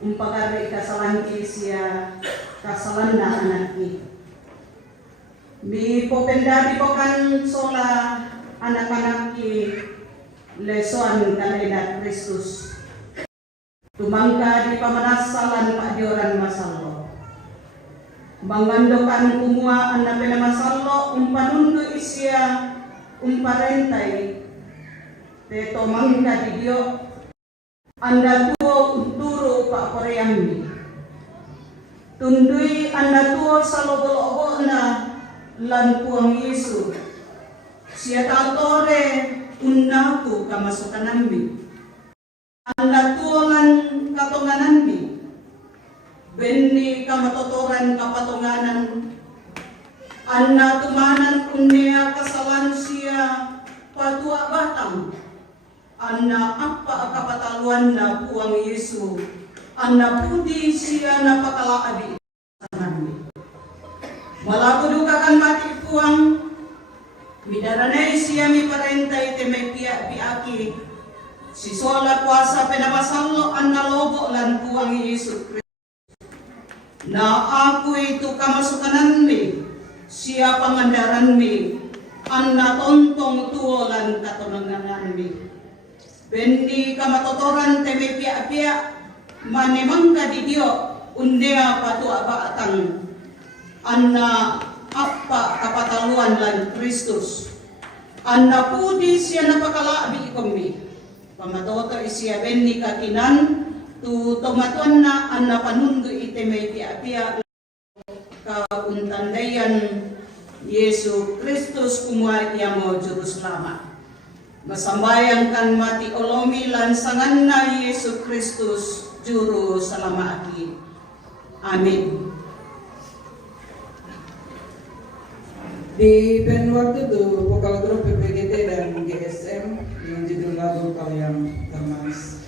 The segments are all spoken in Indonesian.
umpagari kasalanki siya kasalanda anakki. Mi popendadi po kan sola anak-anakki leson kanila Kristus. Tumangka di pamanasalan Pak Dioran masallo. Mangandokan kumuhaan na pinamasallo umpanundo isya umparentay. Teto mangka di Dio anda tuo unturo Pak Koreambi. Tundui anda tuo sa lobo-lobo na lanpuang Yesu. Siya tautore undaku kamasukan nambi. Anda tuolan katonganan mi. Bendi kamatotoran kapatonganan. Anda tumanan kunia kasalan siya patua batang. Anda apa kapataluan na puang Yesu. Anda pudi siya napakala adi. Malaku duka kan mati puang. Midaranay siya mi parentay temay piaki. Si sola kuasa penamasallo ang nalobo lan puang Yesu Kristus. Na ako ito kamasukanan mi, siya pangandaran mi, ang natontong tuolan katunanganan mi. Bendi kamatotoran teme pia-pia, manemang ka di Dio, undea patu abaatang, anna apa kapataluan lan Kristus. Anna pudi siya napakalaabi ikami. Pamatoto isya bendi kakinan tu tomatuan na anna panundo ite may pia-pia kauntandayan Yesu Kristus kumuha mo Jerusalem. Masambayang kan mati olomi lansangan na Yesu Kristus juru selama aki. Amin. Di waktu itu vokal grup PPGT dan GSM dengan judul lagu Kau Yang Termanis.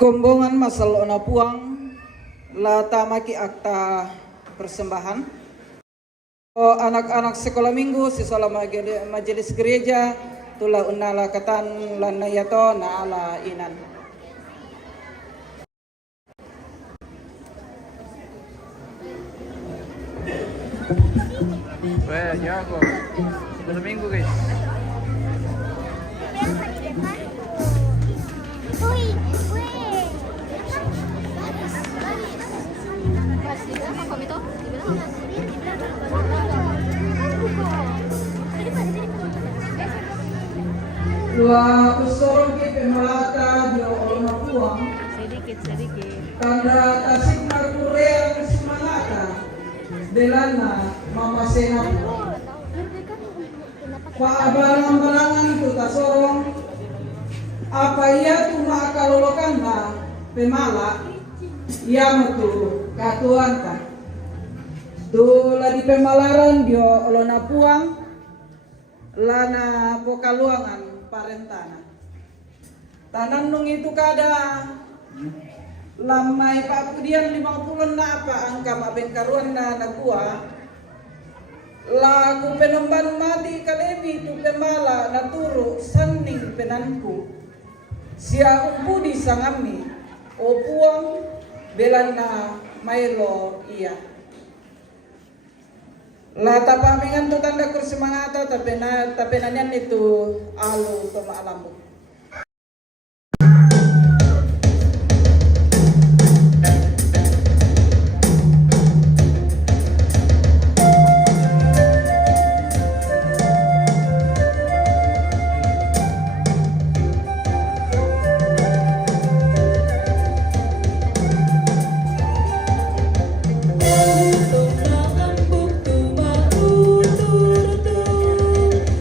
Kumbungan masal ona puang la tamaki akta persembahan. Anak-anak sekolah minggu siswa majelis gereja tula unala katan lan nayato na ala inan. Weh, jago. Sekolah minggu guys. Dua kusorong ke pemalata di olona puang Sedikit. tanda tasik markureang semangata delana mama sena paabalang-balangan itu tasorong apa ia tu makalolokan na pemala ia metu katuan ka dula di pemalaran dio olona puang lana pokaluangan parentana tanan nung itu kada lamai papudian 50 na apa angka maben karuan na nagua lagu penemban mati kalebi tu pemala naturu sanding penanku sia umpudi sangami o puang belana mailo iya la tapamingan tu tanda kursemangata tapi nanyan itu alu to maalambu.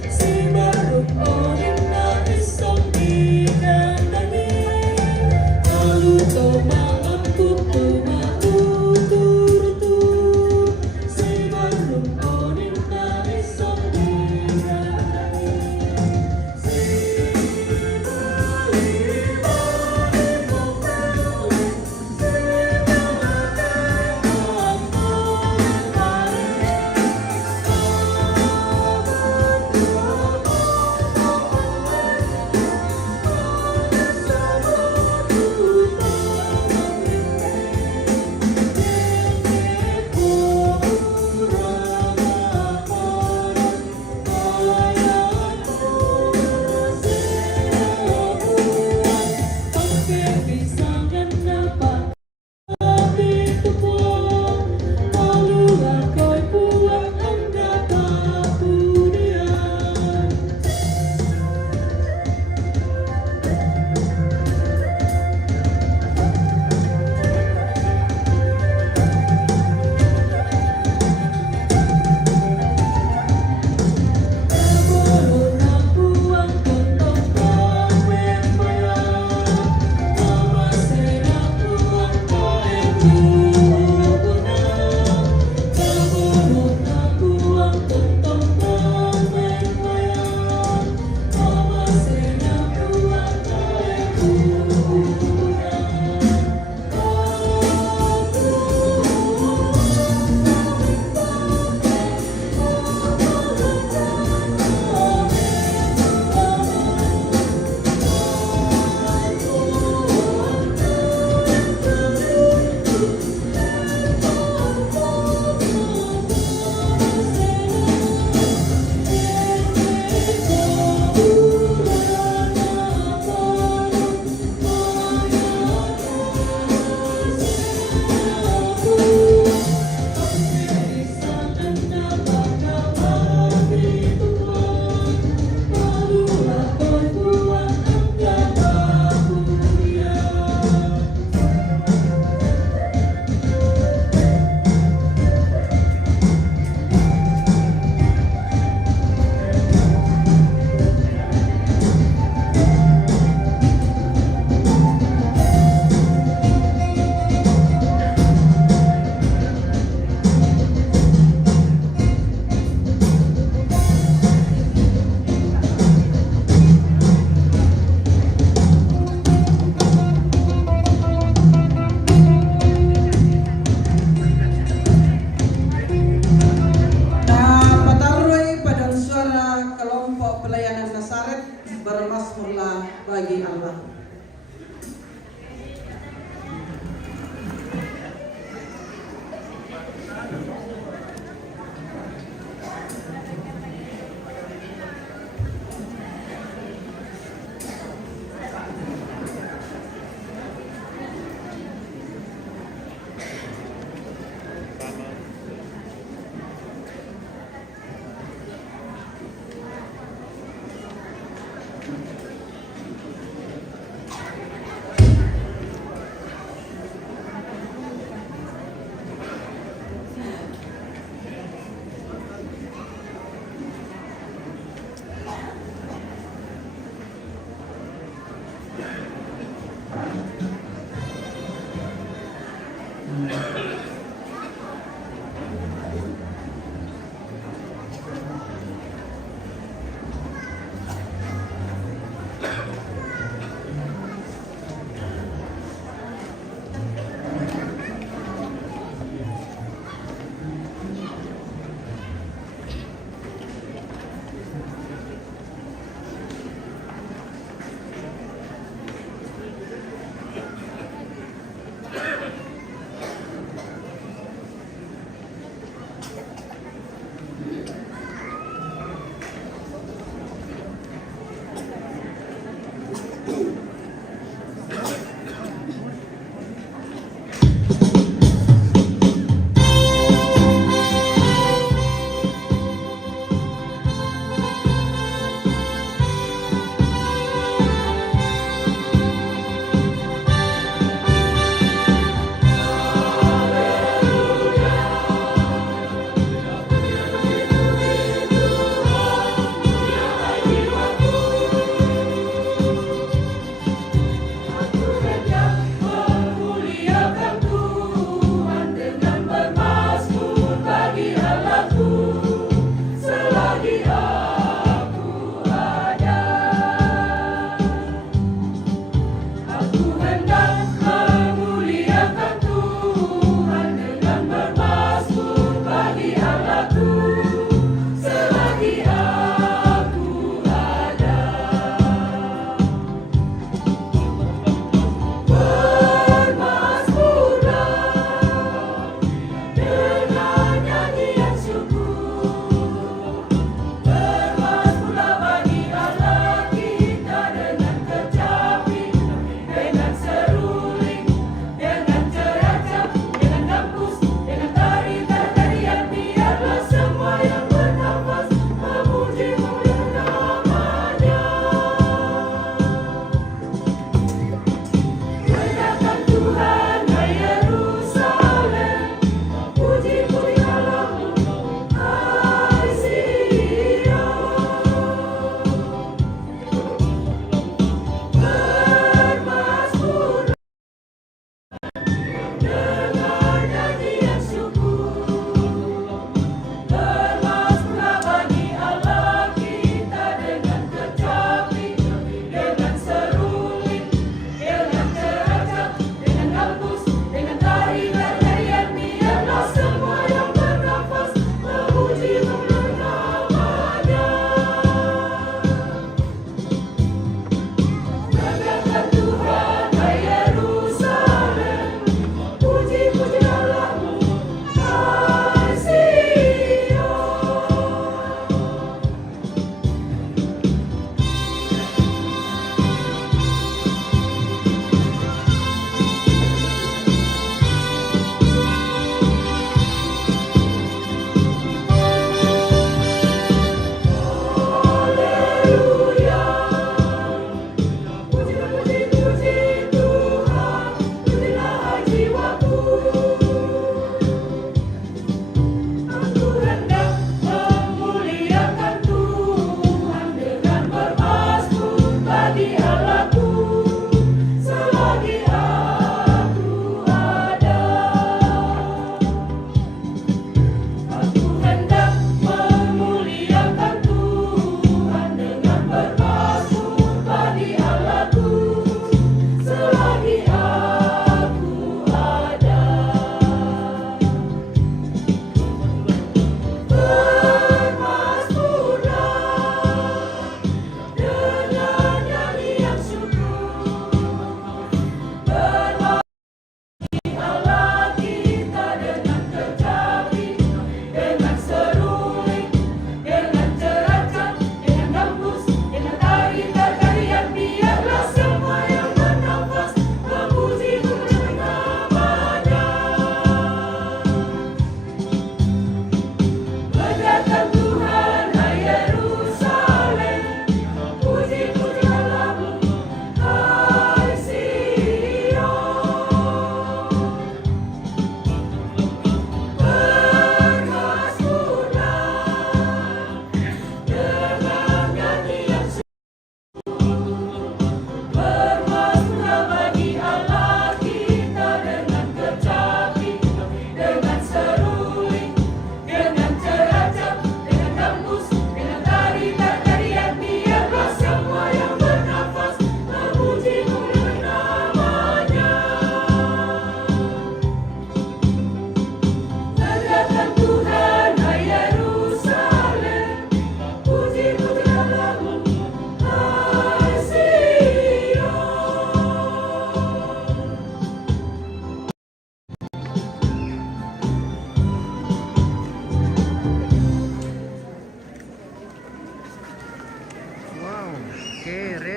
Si maruk orin na isang Allah bagi Allah.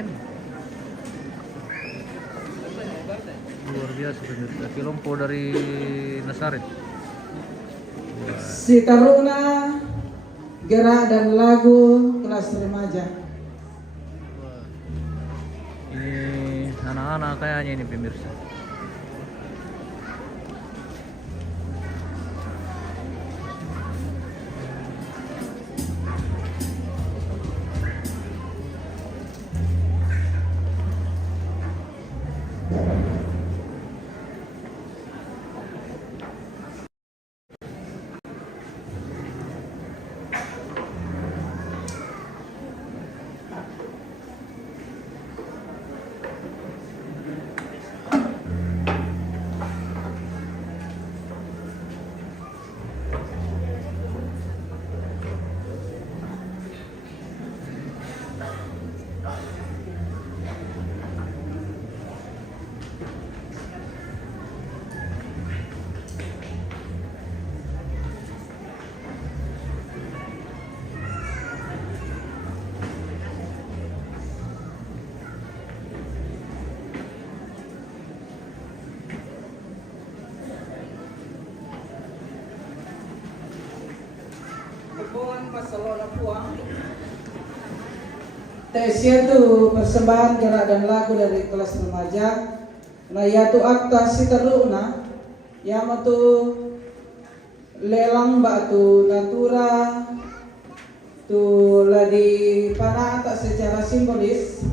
keren. Luar biasa pemirsa. Kilompo dari Nasaret. Si Taruna, gerak dan lagu kelas remaja. Ini anak-anak kayaknya ini pemirsa. Hubungan Barcelona Puang. Tesnya itu persembahan gerak dan lagu dari kelas remaja. Nah, yaitu akta sitaruna yang itu lelang batu natura tu ladi panata secara simbolis.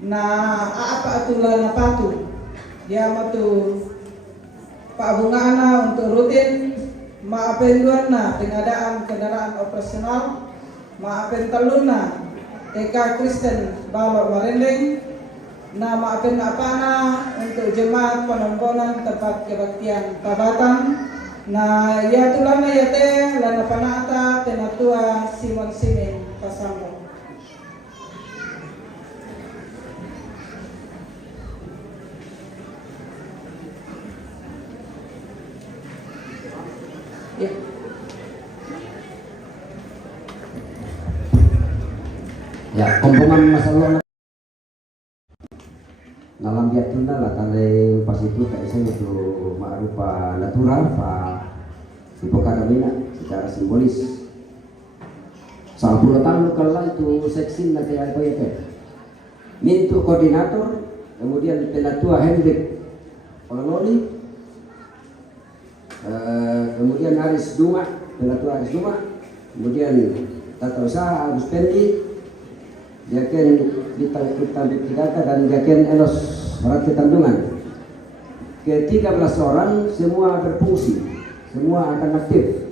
Nah, apa tu lana patu yang itu Pak Bungana untuk rutin maafin duana pengadaan kendaraan operasional, maafin taluna TK Kristen Balok Marendeng, nah maafin apana untuk jemaat penombonan tempat kebaktian Tabatan, nah ya tulana ya teh lana panata tenatua Simon Simen Pasambo. Ya. Ya, kompongan masalah dalam biar tunda lah tali pas itu kayak saya itu makrupa natural pak dibuka mina secara simbolis. 10 tahun kalau itu seksi nanti apa itu mintu koordinator kemudian penatua Hendrik Olololi. Kemudian Aris Duma, Penatua Aris Duma, kemudian Tata Usaha Agus Pendi, Jaken Bintang Bintang dan Jaken Elos Rati Tandungan. Ke-13 orang semua berfungsi, semua akan aktif.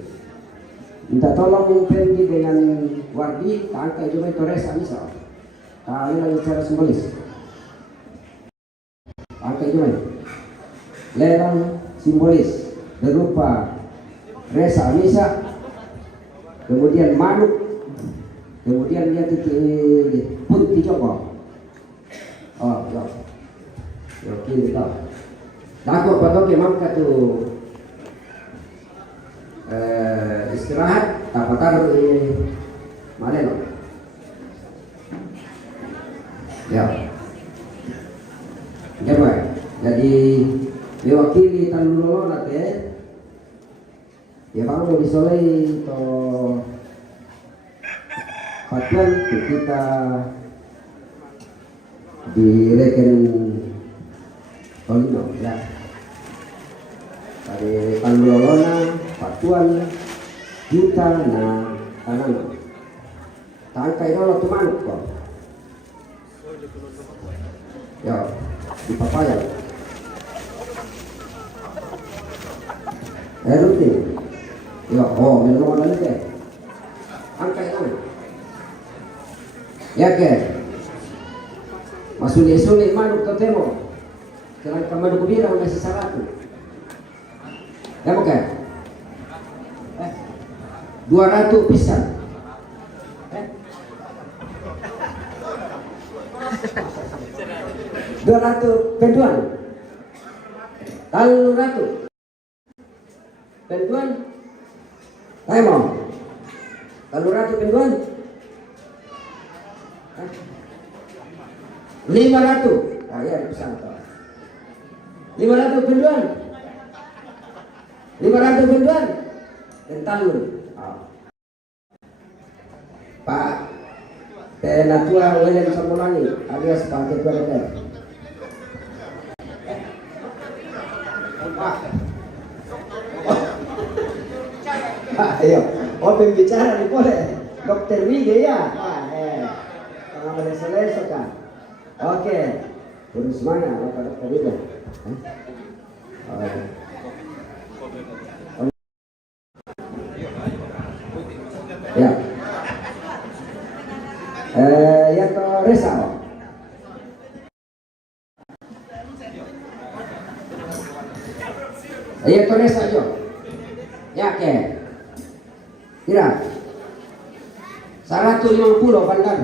Minta tolong Pendi dengan Wardi, angka juga itu Resa misal. Kali lagi secara simbolis. Angka juga lelang simbolis berupa Resa Misa, kemudian Manuk, kemudian dia pun Joko. Oh, ya. Oke, kita. Takut patok mangka tuh istirahat, tak taruh di Maleno. Ya. Jadi mewakili Tanulolo nate. Ya kalau disolei to patuan kita direken Tolino ya dari Tanulolona patuan kita na tanang tangkai dolo tumanuk kok ya di papaya rutin. Ya, oh, minum lagi ke? Angkat tangan. Ya ke? Masuli-suli manuk totemo. Jangan kamu bilang masih salatu. Ya bukan? 200 pisang. 200 penduan. Lalu ratu. Penduan. Ayo mau. Lalu ratu penduan. 500. Ah ya dipesan tuh. 500 penduan. 500 penduan. Tentalun. Pak Penatua William Samulangi alias Pak Ketua DPR. Ayo, pembicara nih boleh. Dokter Wige ya. Pengamal selesai kan. Oke, terus semangat Bapak Dokter Wige. Ya. Ya to Resa. Ya to Resa yo. Ya ke. Kira 150 pandang.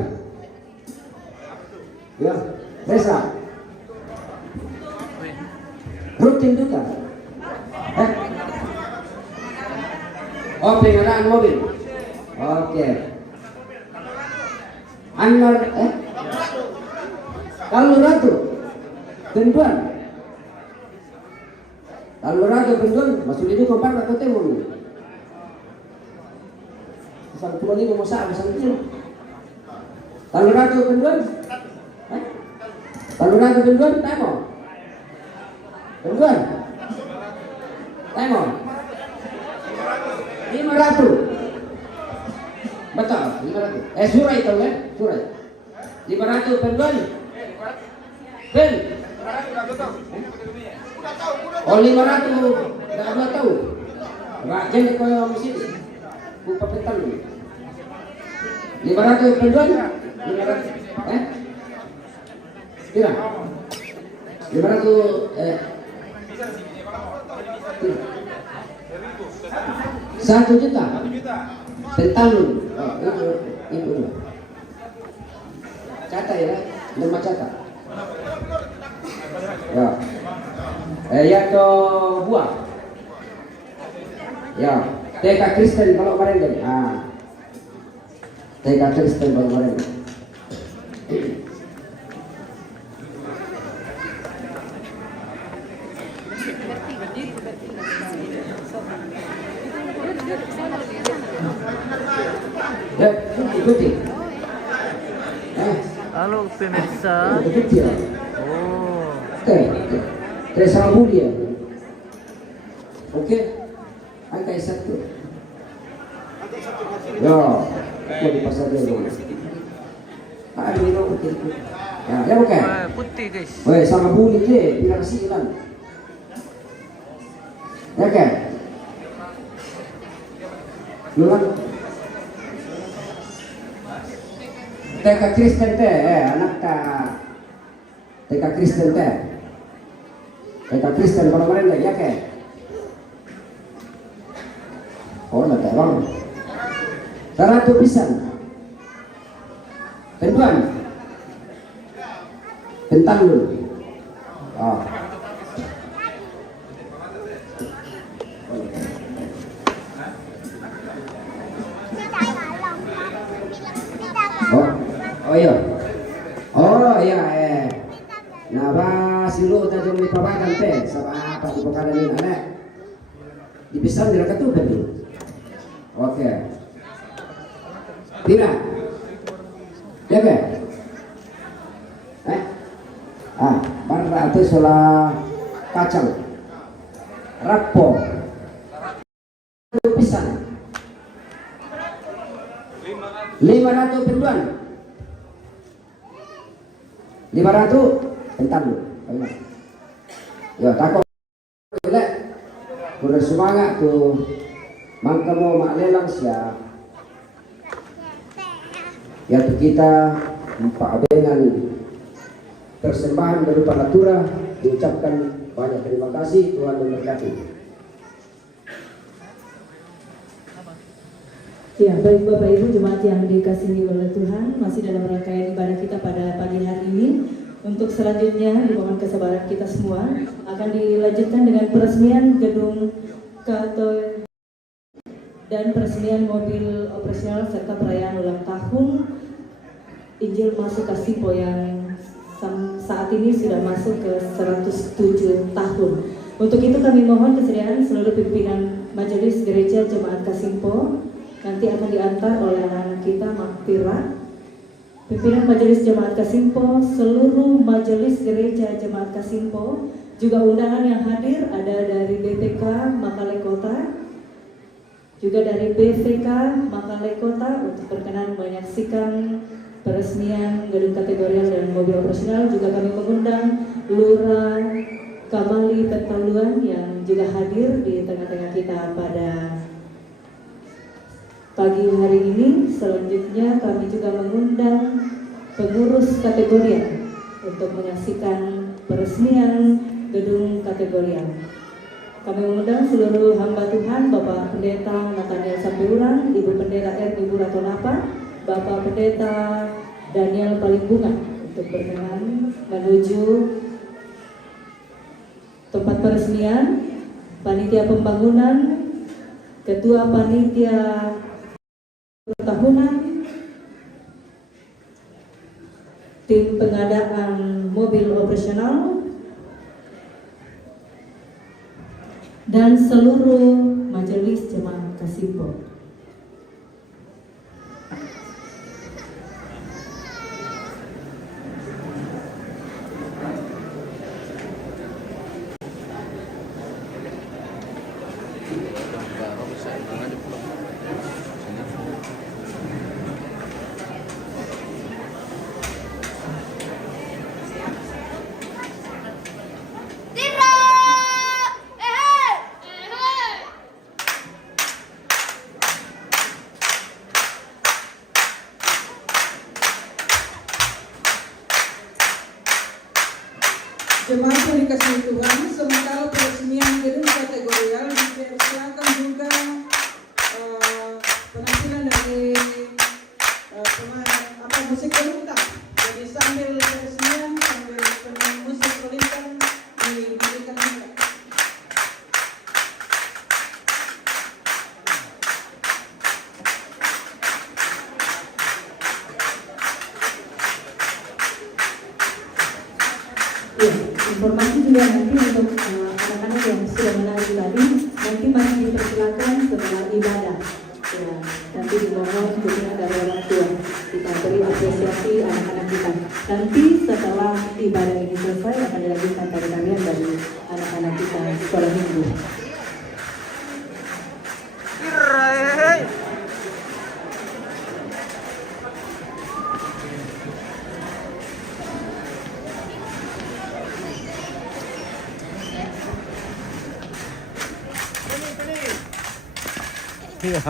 Ya, Resa. Rutin juga. Oh, pengadaan mobil. Oke. Anwar Kalau Ratu Benduan. Kalau Ratu Benduan masuk itu kompak atau temu. Sampai lagi mau sah sampai itu. Kalau Ratu Benduan. Kalau Ratu Benduan temu. Benduan. Temu. 500. Betul, 500. Surai tahu kan? Surai. 500 penduan. Ben. Oh 500. Dah tahu. Rakyat ni kau mesti. Buka petan. 500 penduan. 500. Kira. 500 1 juta. Pentalun. Itu. Catat ya, nama catat. Ya. Ya to buah. Ya, TK Kristen kalau kemarin deh. TK Kristen kalau kemarin. Ya, ikuti. Halo pemirsa. Ikuti ya. Oh. Teresa Bulia. Oke. Angka 1. Ya, mau di pasar dulu. Ada minum oke. Ya, oke. Putih guys. Weh, sama Buli deh, bilang sih kan. Ya kan? Luang. TK Kristen teh, anak TK Kristen teh. TK Kristen kalau kemarin ya ke? Oh, nak bang. 100 pisan. Tentuan. Tentang dulu. Oh. Oh iya. Oh iya Nah ba silu ta jom ipabagan teh sama apa di perkara ini anak. Dipisan dira katuban dulu. Oke. Tira. Ya ke? Barra itu sola kacang. Rapo. Pisan. 500 penduan. 500 bentar lu. Ya takut. Udah semangat tuh. Mangka mau mak lelang siap. Ya tuh kita empat dengan persembahan berupa natura diucapkan banyak terima kasih, Tuhan memberkati. Ya, baik Bapak Ibu jemaat yang dikasihi oleh Tuhan, masih dalam rangkaian ibadah kita pada pagi hari ini. Untuk selanjutnya dimohon kesabaran kita semua akan dilanjutkan dengan peresmian gedung kantor dan peresmian mobil operasional serta perayaan ulang tahun Injil masuk Kasipo yang saat ini sudah masuk ke 107 tahun. Untuk itu kami mohon kesediaan seluruh pimpinan Majelis Gereja Jemaat Kasimpo nanti akan diantar oleh anak-anak kita Makfira. Pimpinan Majelis Jemaat Kasimpo, seluruh Majelis Gereja Jemaat Kasimpo, juga undangan yang hadir ada dari BPK Makale Kota, juga dari BVK Makale Kota untuk berkenan menyaksikan peresmian gedung kategorial dan mobil operasional. Juga kami mengundang Lurah Kamali Petaluan yang juga hadir di tengah-tengah kita pada pagi hari ini. Selanjutnya kami juga mengundang pengurus kategorial untuk menyaksikan peresmian gedung kategorial. Kami mengundang seluruh hamba Tuhan, Bapak Pendeta Nathaniel Sampiurang, Ibu Pendeta Ibu Ratonapa, Bapak Pendeta Daniel Palimbunga untuk berkenan menuju tempat peresmian. Panitia pembangunan, Ketua Panitia Pertahunan, tim pengadaan mobil operasional, dan seluruh Majelis Jemaat Kasimpo. Jemaat yang dikasihi Tuhan, sementara peresmian gedung kategorial dipersilakan juga penampilan dari pemain musik pelintang. Jadi sambil peresmian, sambil pemain musik pelintang diberikan juga. Informasi juga nanti untuk anak-anak yang sudah menari tadi, nanti masih dipersilakan setelah ibadah. Ya, nanti dimohon dukungan dari orang tua. Kita beri apresiasi anak-anak kita. Nanti setelah ibadah ini selesai akan dilanjutkan tarian dari anak-anak kita sekolah minggu. Iya.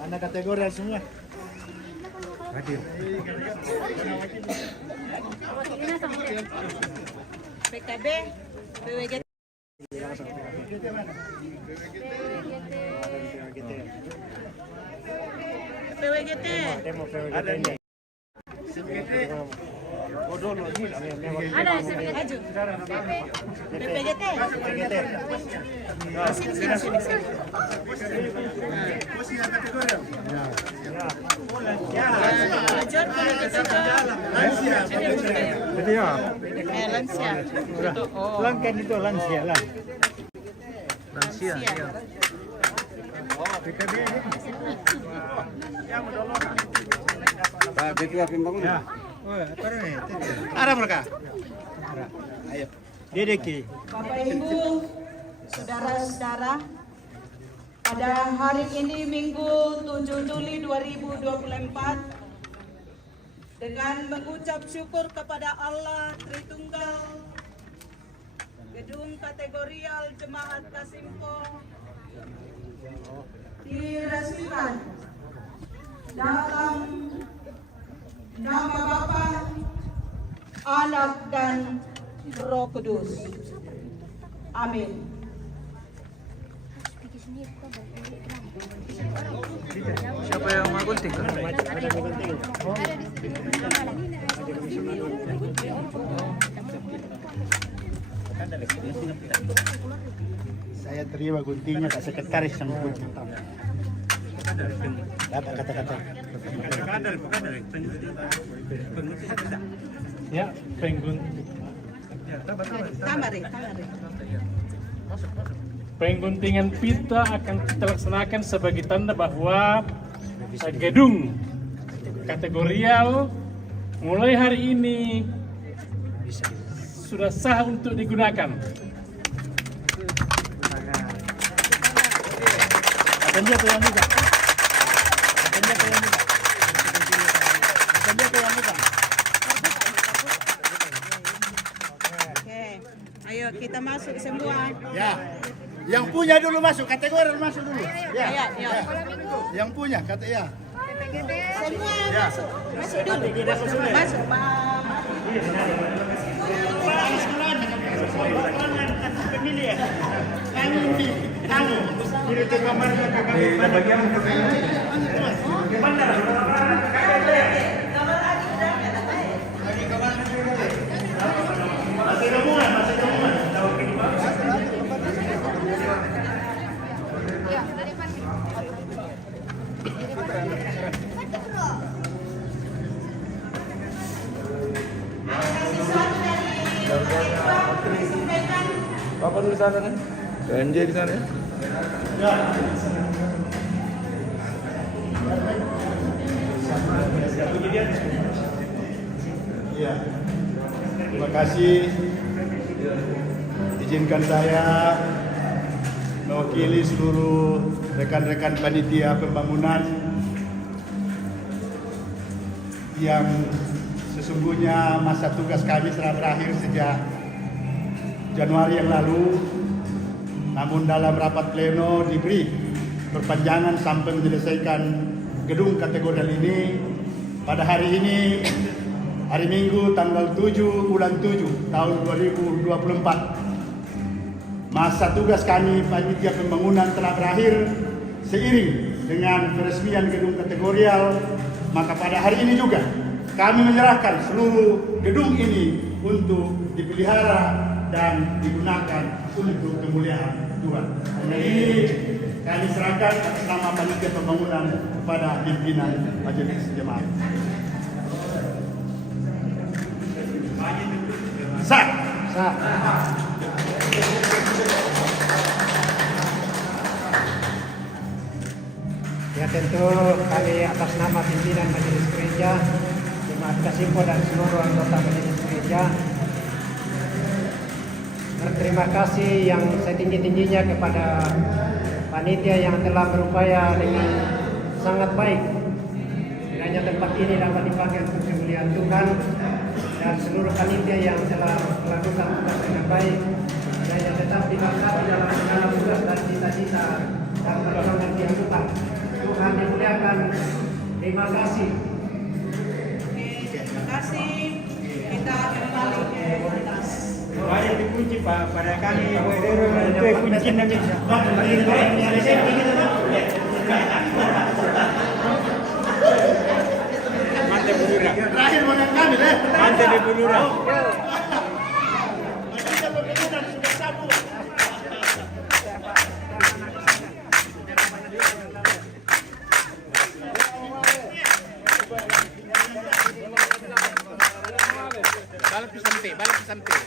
Mana kategori semua? Hadir. PKB, PWGT. PWGT. Ada ini. Ada maju. PPGT. Sini. Lanjut. Jadi ya. Lansia. Langkan itu lansia lah. Lansia. Iya. Pak Ketua Pembangunan. Ya. Oh, apa nih? Ada mereka. Ada. Ayo. Dedeki. Bapak Ibu, saudara-saudara, pada hari ini Minggu 7 Juli 2024, dengan mengucap syukur kepada Allah Tritunggal, Gedung Kategorial Jemaat Kasimpo diresmikan dalam nama Bapa, Anak dan Roh Kudus. Amin. Siapa yang magunting? Saya terima guntingnya Pak Sekretaris yang gunting. Dapat kata-kata. Ya, penggunting. Kamari. Pengguntingan pita akan kita laksanakan sebagai tanda bahwa gedung kategorial mulai hari ini sudah sah untuk digunakan. Akan dia yang buka. Oke, ayo kita masuk semua. Ya. Yang punya dulu masuk, kategori masuk dulu. Ya. Ayo. Yang punya kata ya. Semua masuk dulu. Masuk, Pak. Apa tulisannya? PNJ di sana. Ya. Terima kasih. Izinkan saya mewakili seluruh rekan-rekan panitia pembangunan yang sesungguhnya masa tugas kami telah berakhir sejak Januari yang lalu, namun dalam rapat pleno diberi perpanjangan sampai menyelesaikan gedung kategorial ini. Pada hari ini, hari Minggu tanggal 7 bulan 7 tahun 2024, masa tugas kami panitia pembangunan telah berakhir. Seiring dengan peresmian gedung kategorial, maka pada hari ini juga kami menyerahkan seluruh gedung ini untuk dipelihara dan digunakan untuk kemuliaan Tuhan. Ini kami serahkan atas nama panitia pembangunan kepada pimpinan majelis jemaat. Sah. Ya, tentu kami atas nama pimpinan Majelis Gereja, Jemaat Kasimpo dan seluruh anggota Majelis Gereja berterima kasih yang setinggi-tingginya kepada panitia yang telah berupaya dengan sangat baik kiranya tempat ini dapat dipakai untuk kemuliaan Tuhan, dan seluruh panitia yang telah melakukan tugas dengan baik dan yang tetap dilengkapi dalam segala tugas dan cita-cita dan perjuangan tiap Tuhan. Tuhan dimuliakan. Terima kasih. Oke, terima kasih. Kita kembali ke atas. Banyak dikunci Pak, pada kami itu kunci nanti. Mantap Bulura. Terakhir mau yang kami deh. Mantap di Bulura. Balik sampai.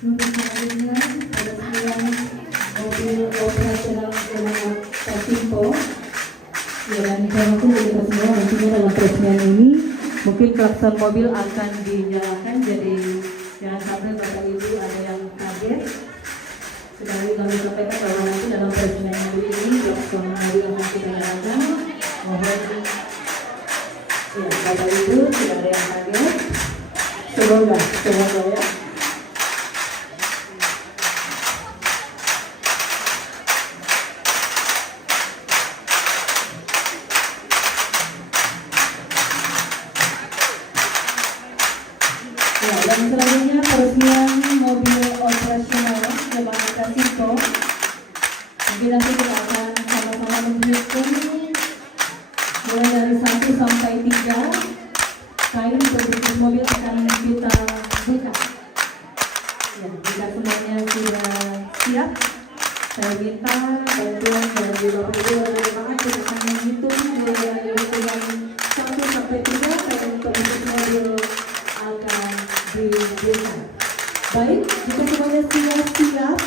Untuk selanjutnya peresmian mobil operasional Jalan Kasimpo. Ya, dan informasi dari kita semua nantinya dalam peresmian ini mungkin klakson mobil akan dinyalakan, jadi jangan sampai Bapak Ibu ada yang kaget. Sekali kami sampaikan bahwa nanti dalam peresmian mobil ini klakson mobil akan kita nyalakan. Mohon ya Bapak Ibu tidak ada yang kaget. Semoga ya. Ya, dan selanjutnya peresmian mobil operasional Jalan Kasimpo. Mungkin nanti kita akan sama-sama menghitung mulai dari 1 sampai 3 kain berbentuk mobil akan kita buka. Ya, jika semuanya sudah siap, saya minta bantuan dari Bapak Ibu dan jemaat kita akan menghitung mulai dari hitungan 1 sampai 3 kain berbentuk mobil akan dibuka. Baik, jika semuanya sudah siap,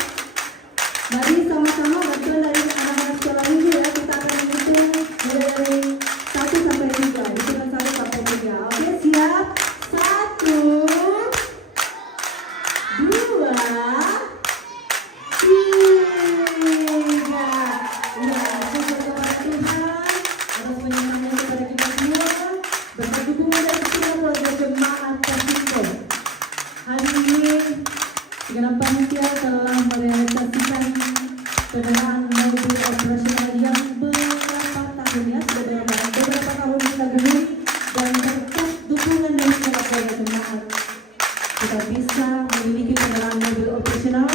mari sama-sama bantuan dari anak-anak sekolah ini ya, kita akan menghitung mulai dari 1 sampai 3, hitungan 1 sampai 3. Oke, siap? 1, 2, 3. Ya, syukur kepada Tuhan atas penyertaannya kepada kita semua. Berkat dukungan dari seluruh keluarga jemaat Kasimpo. Hari ini segenap panitia telah merealisasikan kendaraan mobil operasional yang beberapa tahun ya, sudah beberapa tahun kita guni, dan berkat dukungan dari seluruh keluarga jemaat kita bisa memiliki kendaraan mobil operasional.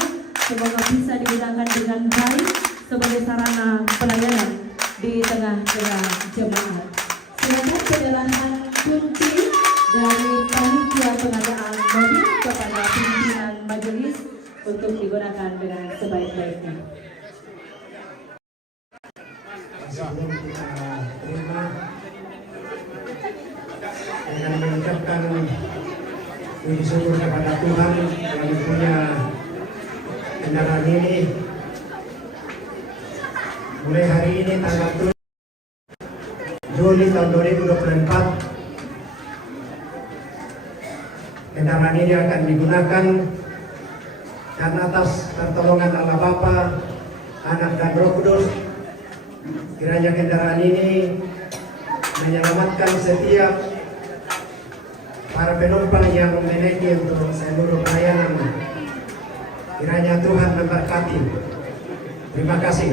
Semoga bisa digunakan dengan baik sebagai sarana pelayanan di tengah-tengah jemaat. Silakan penyerahan kunci dari panitia pengadaan mobil kepada pimpinan majelis untuk digunakan dengan sebaik-baiknya. Sebelum kita terima dengan mengucapkan puji syukur kepada Tuhan yang punya kendaraan ini. Mulai hari ini tanggal 7 Juli tahun 2024, kendaraan ini akan digunakan dan atas pertolongan Allah Bapa, Anak dan Roh Kudus, kiranya kendaraan ini menyelamatkan setiap para penumpang yang menaiki untuk seluruh pelayanan. Kiranya Tuhan memberkati. Terima kasih.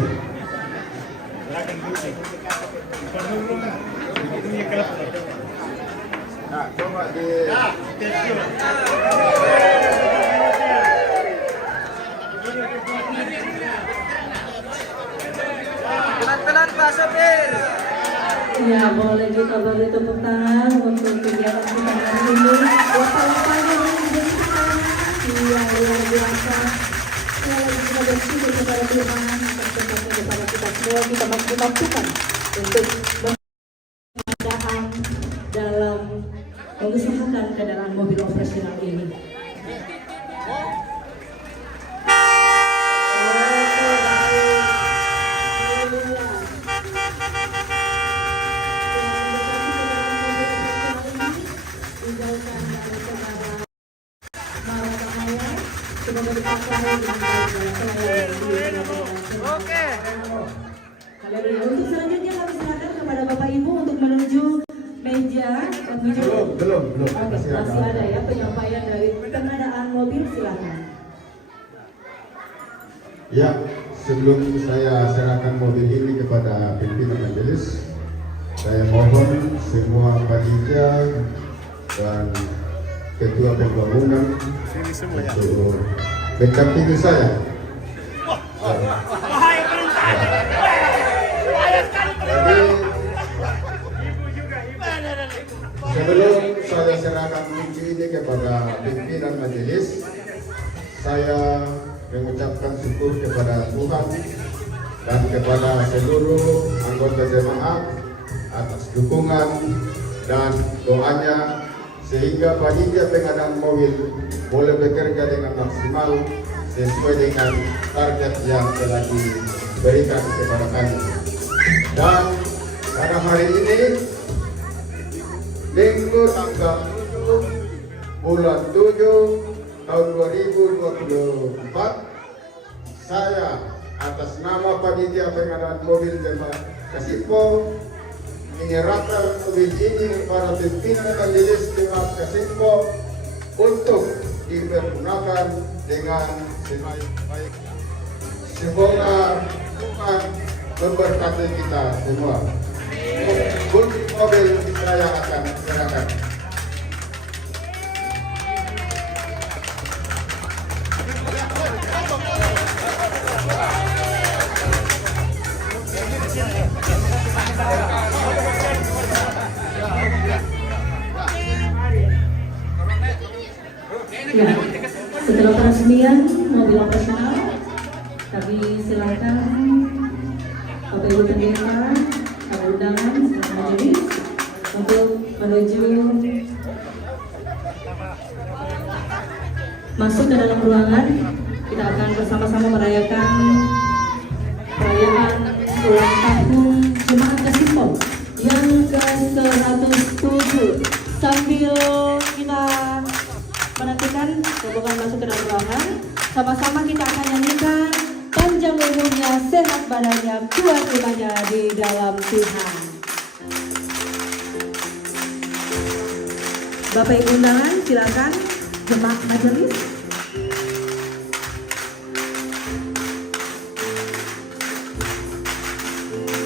Pelan-pelan Pak Sopir. Ya, boleh kita beri tepuk tangan untuk kegiatan kita hari ini. Bapak-bapak yang menjadi yang luar biasa. Saya lagi kita bersyukur kepada Tuhan atas berkatnya kepada kita semua. Kita masih mampukan untuk pengadaan dalam mengusahakan kendaraan mobil operasional ini. Tinggalkan Semoga dipakai dengan baik dalam pelayanan di bulan Oke. Haleluya. Untuk selanjutnya kami silakan kepada Bapak Ibu untuk menuju meja menuju. Belum. Oke, masih ada ya penyampaian dari pengadaan mobil, silakan. Ya, sebelum saya serahkan mobil ini kepada pimpinan majelis, saya mohon semua panitia dan ketua pembangunan untuk mendampingi saya. Jadi, sebelum saya serahkan kunci ini kepada pimpinan majelis, saya mengucapkan syukur kepada Tuhan dan kepada seluruh anggota jemaat atas dukungan dan doanya sehingga panitia pengadaan mobil boleh bekerja dengan maksimal sesuai dengan target yang telah diberikan kepada kami. Dan pada hari ini Minggu tanggal 7 bulan 7 tahun 2024, saya atas nama panitia pengadaan mobil jemaat Kasihpo menyerahkan mobil ini kepada pimpinan majelis jemaat Kasihpo untuk dipergunakan dengan sebaik-baik. Semoga Tuhan memberkati kita semua. Kunci mobil saya akan serahkan. Ya, setelah peresmian mobil operasional, kami silakan Bapak Ibu Pendeta, tamu undangan, serta majelis untuk menuju masuk ke dalam ruangan. Kita akan bersama-sama merayakan perayaan ulang tahun Jemaat Kasihpo yang ke-107. Sambil kita menantikan rombongan masuk ke dalam ruangan, sama-sama kita akan nyanyikan panjang umurnya, sehat badannya, kuat imannya di dalam Tuhan. Bapak Ibu undangan, silakan jemaat majelis.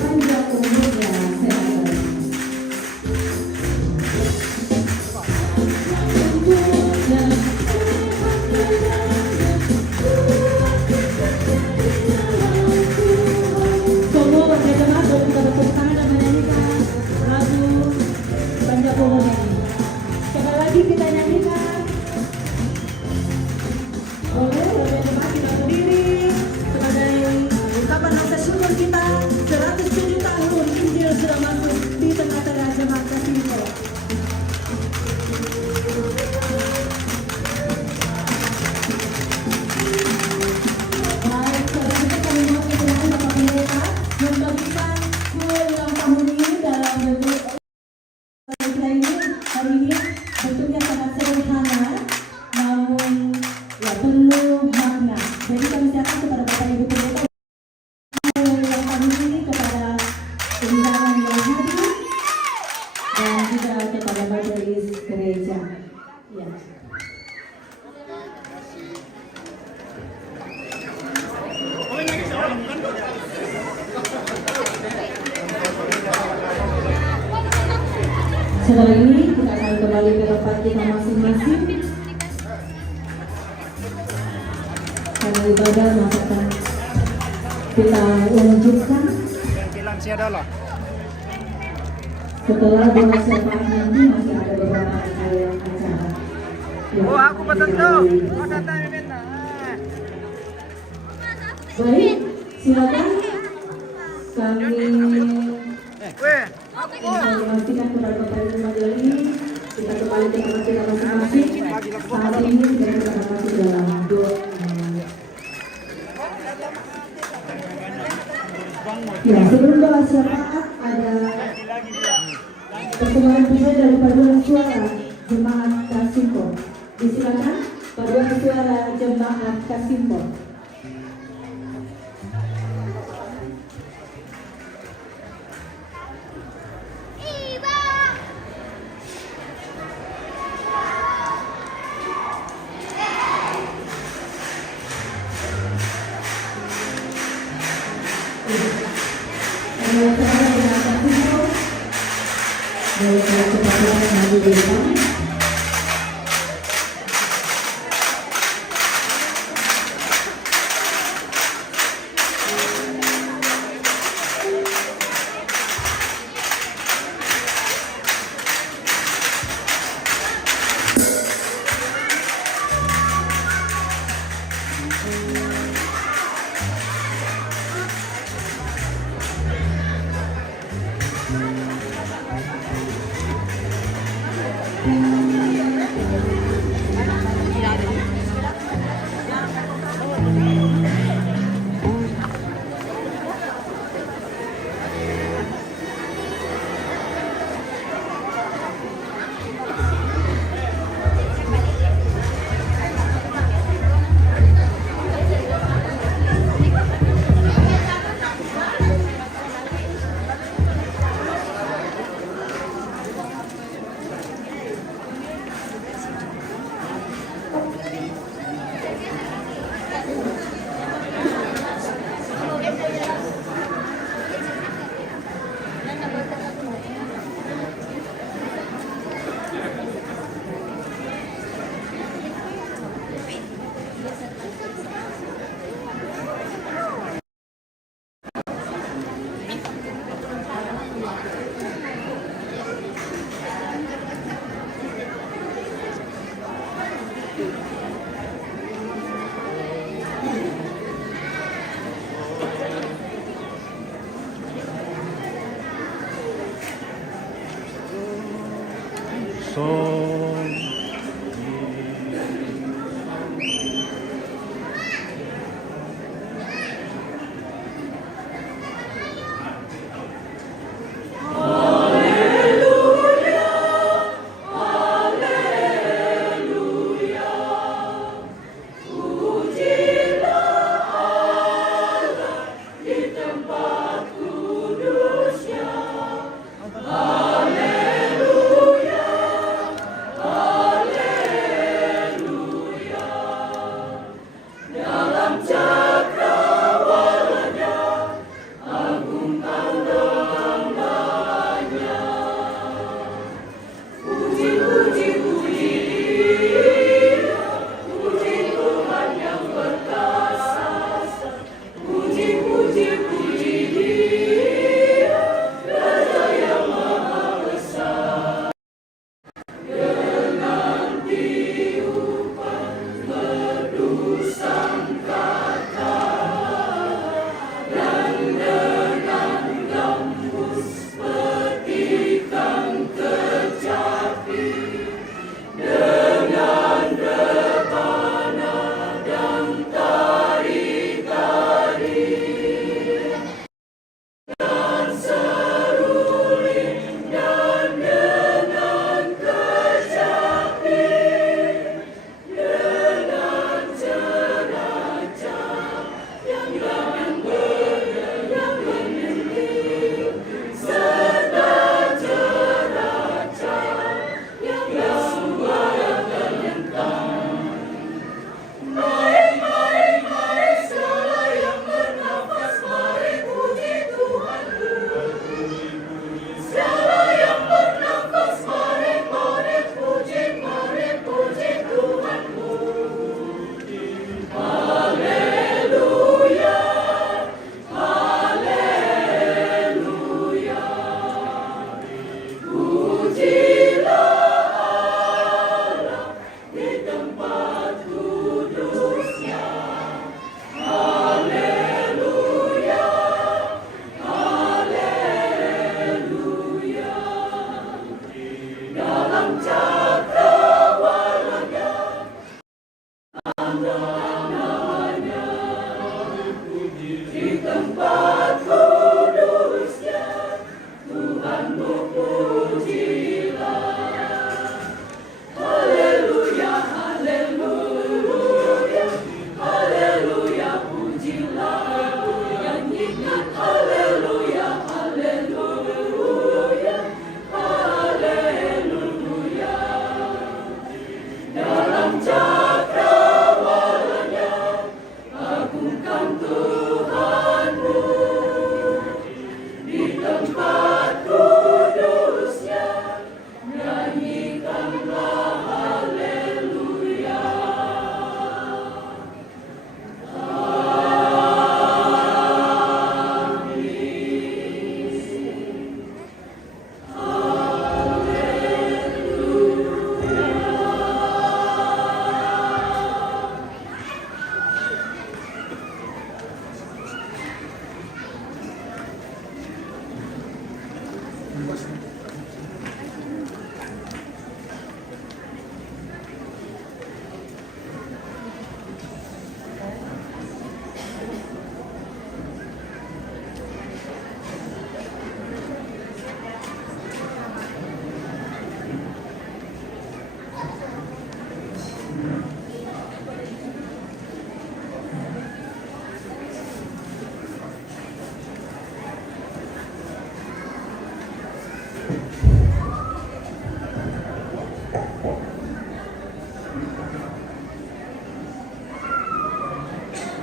Panjang umurnya, sehat badannya. Semua warga jemaat boleh kita bertepuk tangan dan menyanyikan lagu panjang umur ini. Sekali lagi kita nyanyikan. Boleh warga jemaat kita berdiri sebagai ungkapan rasa syukur kita 107 tahun Injil sudah masuk di tengah-tengah jemaat Kasihpo. Baik, selanjutnya kami mohon kepada Bapak Pendeta membagikan kue ulang tahun ini dalam bentuk ini. Hari ini bentuknya sangat sederhana, namun ya penuh makna. Jadi kami siapkan kepada Bapak Ibu Pendeta kue ulang tahun ini kepada undangan yang hadir dan juga kepada majelis gereja. Ya. Setelah ini kita akan kembali ke tempat kita masing-masing. Karena ibadah akan kita lanjutkan. Setelah doa syafaat nanti masih ada beberapa rangkaian acara. Ya, Oh, aku betul. Oh, datang Beta. baik, silakan kami Weh, memastikan kepada Bapak Ibu majelis ini kita kembali ke tempat kita masing-masing. Saat ini kita akan masuk dalam doa. Ya, sebelum doa syafaat ada pertemuan juga dari paduan suara Jemaat Kasihpo. Disilakan Paduan suara jemaat Kasimpor.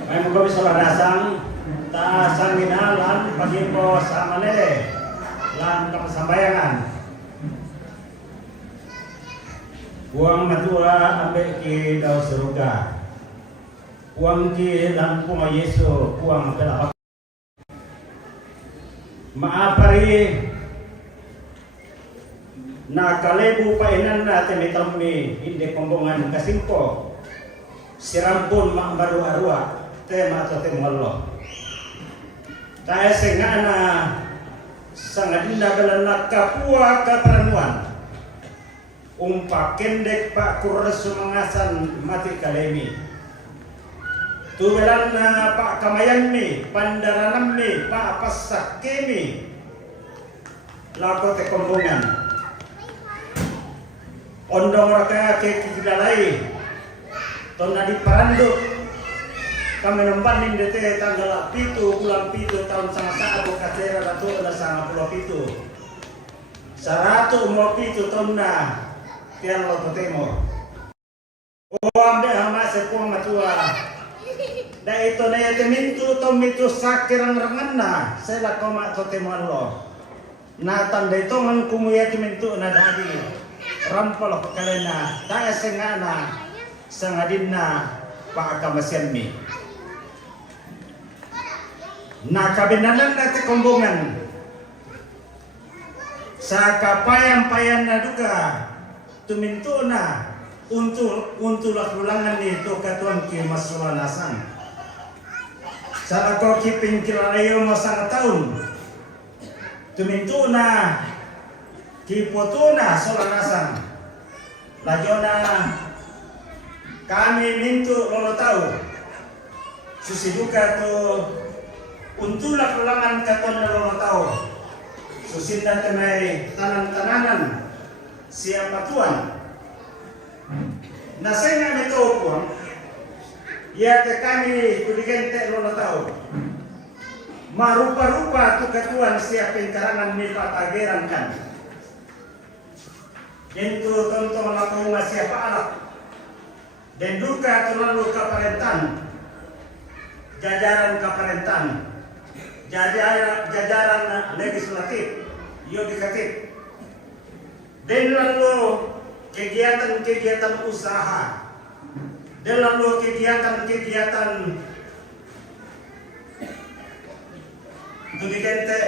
May mga bisa dasang taasang minalan pagimpo sa mali lan kapasambayangan. Buang matua ambe ki daw surga. Buang ki lampu ma Yesu buang pela. Maapari na kalebu painan natin itami hindi kombongan kasimpo. Sirampun mak baru arwa tema atau temolo. Tayo sengana sangat indah dalam kapua kaperanuan. Umpa kendek pak kurresu mengasan mati kalemi. Tuwelan na pak kamayan mi, pandaranam mi, pak pasak kemi. Lako te kombongan. Ondong raka ke kidalai. Tona di paranduk. Kami nembanding dete tanggal 7 bulan 7 tahun sama saat katera ratu ada sama pulau 7. 100 mau 7 tahun na tiang lo timur. Oh ambil hama sepuang matua. Da itu na yate mintu to mitu sakiran rangana sela koma to timur lo. Na tanda itu man kumuyati mintu na dadi. Rampol kalena da sengana sangadinna pa kamasianmi. Na kabinanan natin kombongan sa kapayang-payan na duga tuminto na untuk lakulangan nito katuan ki masulanasan sa ako kiping kilalayo mo sa taon tuminto na kipoto na sulanasan lagyo na kami minto lolo tao susiduka to untuk lakulangan katuan na lolo tao susindan tenai tanan-tananan siapa tuan nasenya meto puang ya te kami kudigente lolo tau marupa-rupa tu katuan siapa karangan ni patageran kan itu tonton laku siapa anak dan duka terlalu kaparentan jajaran kaparentan jajaran legislatif yudikatif dan lalu kegiatan-kegiatan usaha dan lalu kegiatan-kegiatan dudikente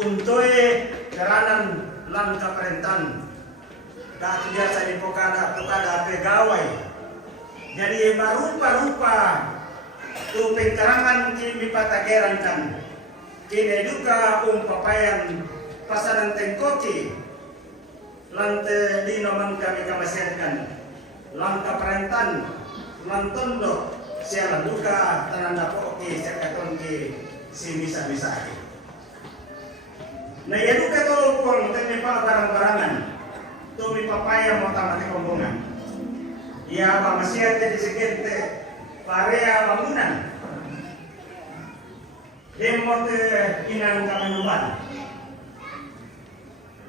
untoe keranan lan kaparentan dan biasa di pokada pegawai jadi marupa-rupa tu pengkarangan kini patageran kan kini duka papayan pasaran tengkoki lante dinoman kami kamasyarkan langka perentan lantondo sialan duka tananda poki sekaton ki si bisa-bisa nah ya duka tol pun temi pa barang-barangan tumi papaya mau tamati kombongan ya apa masih ada di segente area bangunan demote inang kami nuban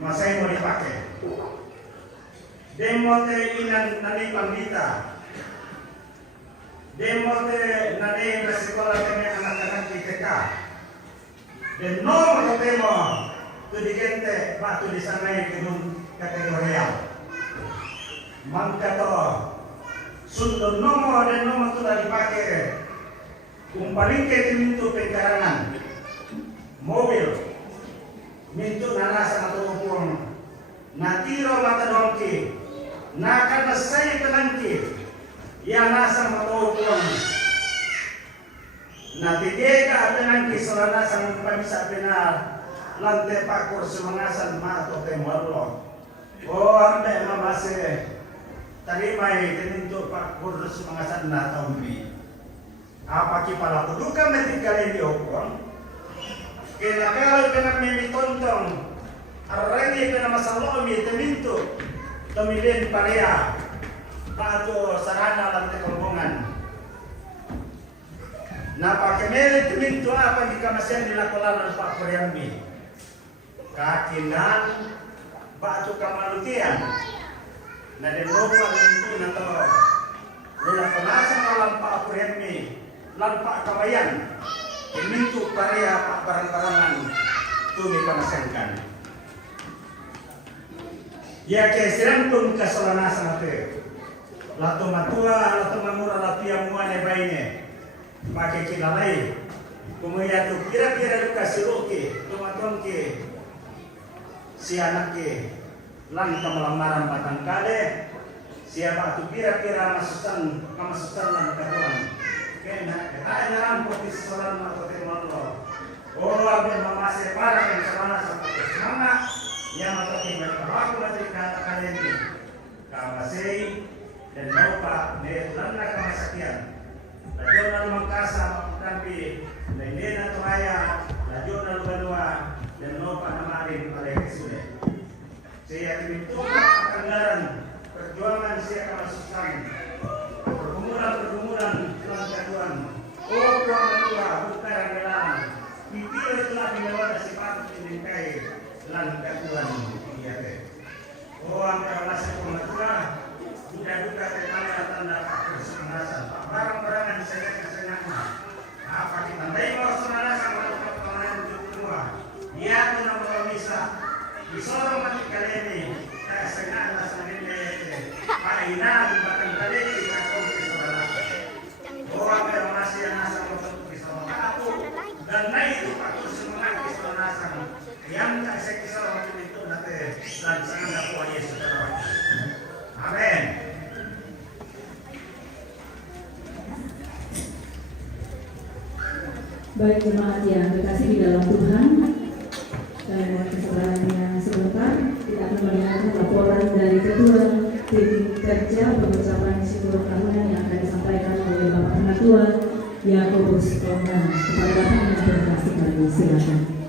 masai mau dipakai demote inan nani pandita demote nani bersekolah kami anak-anak di TK dan nomor temo tu digente batu di sana gedung kategorial mangkato sundon nomor dan nomor tu dah dipakai kumpaling ke mintu pengkarangan mobil mintu nana sama tumpung natiro mata dongki nakan saya penanti yang nasa sama tumpung natigega penanti selana sang pamisa benar lantai pakur semangasan mato temalo oh anda mamase tadi mai temintu pakur semangasan na taumbi apa ki pala kuduka metik kali di okon kena kalau kena mimi tontong arrangi kena masalah mi temintu temiden parea pato sarana lantai kombongan na pakemele temintu apa di kamasian dilakukan Pak Koryambi kakinan batu kamalutian na delopan itu nato lula kemasan alam Pak Koryambi lan Pak Kabayan mintu paria Pak barang-barangan tumi pamasenkan. Ya ke serantun kasolana sanate. Lato matua, lato mamura lapia muane baine. Pakai kilalai. Kemudian tu kira-kira luka siroke, tumaton ke si anak ke lan kamalamaran batang kale. Siapa tu kira-kira masukan lan katuan. Kena ada dalam posisi solan makote malo. Oh, abis mamase para yang selana sampai semangat. Yang mengatakan berlaku dari kata ini, kamasei dan lupa nelana kamasakian. Lajon lalu mangkasa tapi lainnya tu ayah, lajon lalu benua dan lupa namarin pada kesudah. Saya itu anggaran perjuangan saya kamasukan, pergumulan dalam kaduan. Oh, kuang bukan gelang. Pipil telah dilewat sifat dikai. Lan katuan iya teh. Oh angka rasa pematua duka tentang tanda kesengarasan. Barang-barangan saya kesenangan. Apa kita tandai mau senarasan untuk pengenalan semua. Dia tidak bisa disorong mati kalian ini. Kesenangan sendiri Paina bahkan kali kita kompis senarasan. Oh angka masih yang asal untuk senarasan. Dan naik itu patut semangat senarasan. Yang tak sekisah waktu itu nanti dan sangat dakwah Yesus. Amin. Baik jemaat yang terkasih di dalam Tuhan, saya mohon kesabarannya sebentar. Kita akan mendengarkan laporan dari Ketua Tim Kerja pengucapan syukur tahunan yang akan disampaikan oleh Bapak Penatua Yakobus Roman. Kepada Bapak yang terkasih kami silakan.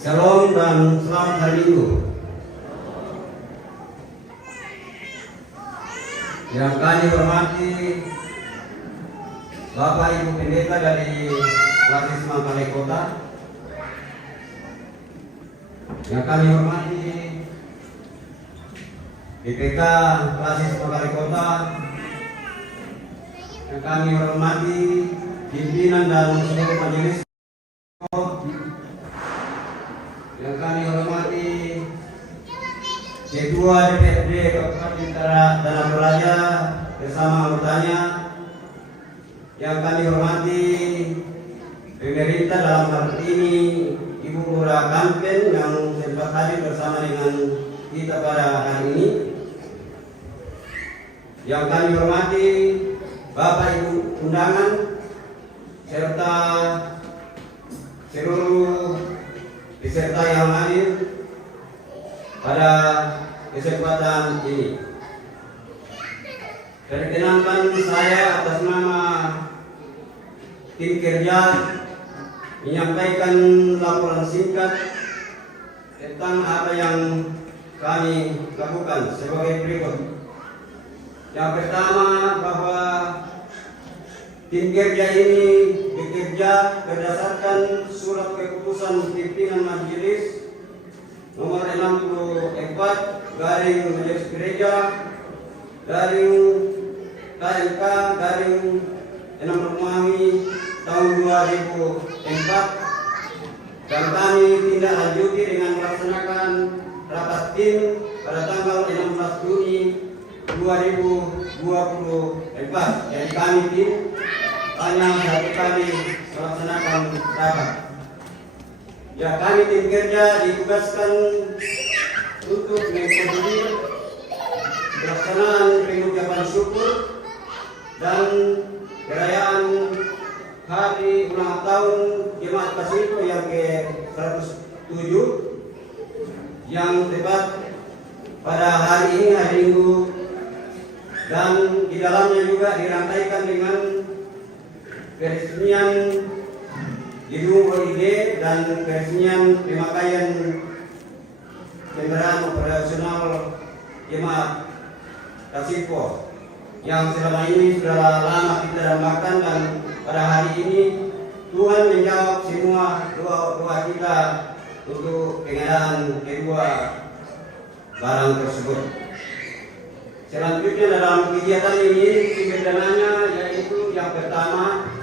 Shalom dan selamat hari Minggu. Yang kami hormati Bapak Ibu Pendeta dari Klasisma Balai Kota, yang kami hormati BPK Klasisma Balai Kota, yang kami hormati pimpinan dan seluruh majelis, yang kami hormati Ketua DPRD Kabupaten Tanah Toraja bersama anggotanya, yang kami hormati pemerintah dalam hal ini Ibu Lurah Kampen yang sempat hadir bersama dengan kita pada hari ini, yang kami hormati Bapak Ibu undangan serta seluruh peserta yang hadir pada kesempatan ini. Perkenankan saya atas nama tim kerja menyampaikan laporan singkat tentang apa yang kami lakukan sebagai berikut. Yang pertama, bahwa tim kerja ini bekerja berdasarkan surat keputusan pimpinan majelis nomor 64 garing majelis gereja garing KMK garing 6 Romawi tahun 2004, dan kami tindak lanjuti dengan melaksanakan rapat tim pada tanggal 16 Juni 2024. Jadi kami tim hanya satu kali melaksanakan rapat. Ya, kami tim kerja ditugaskan untuk mengkoordinir pelaksanaan pengucapan syukur dan perayaan hari ulang tahun Jemaat Pasilko yang ke-107 yang tepat pada hari ini, hari Minggu, dan di dalamnya juga dirangkaikan dengan peresmian gedung OID dan peresmian pemakaian kendaraan operasional jemaat Kasipo yang selama ini sudah lama kita dambakan, dan pada hari ini Tuhan menjawab semua doa kita untuk pengadaan kedua barang tersebut. Selanjutnya dalam kegiatan ini sumber dananya yaitu yang pertama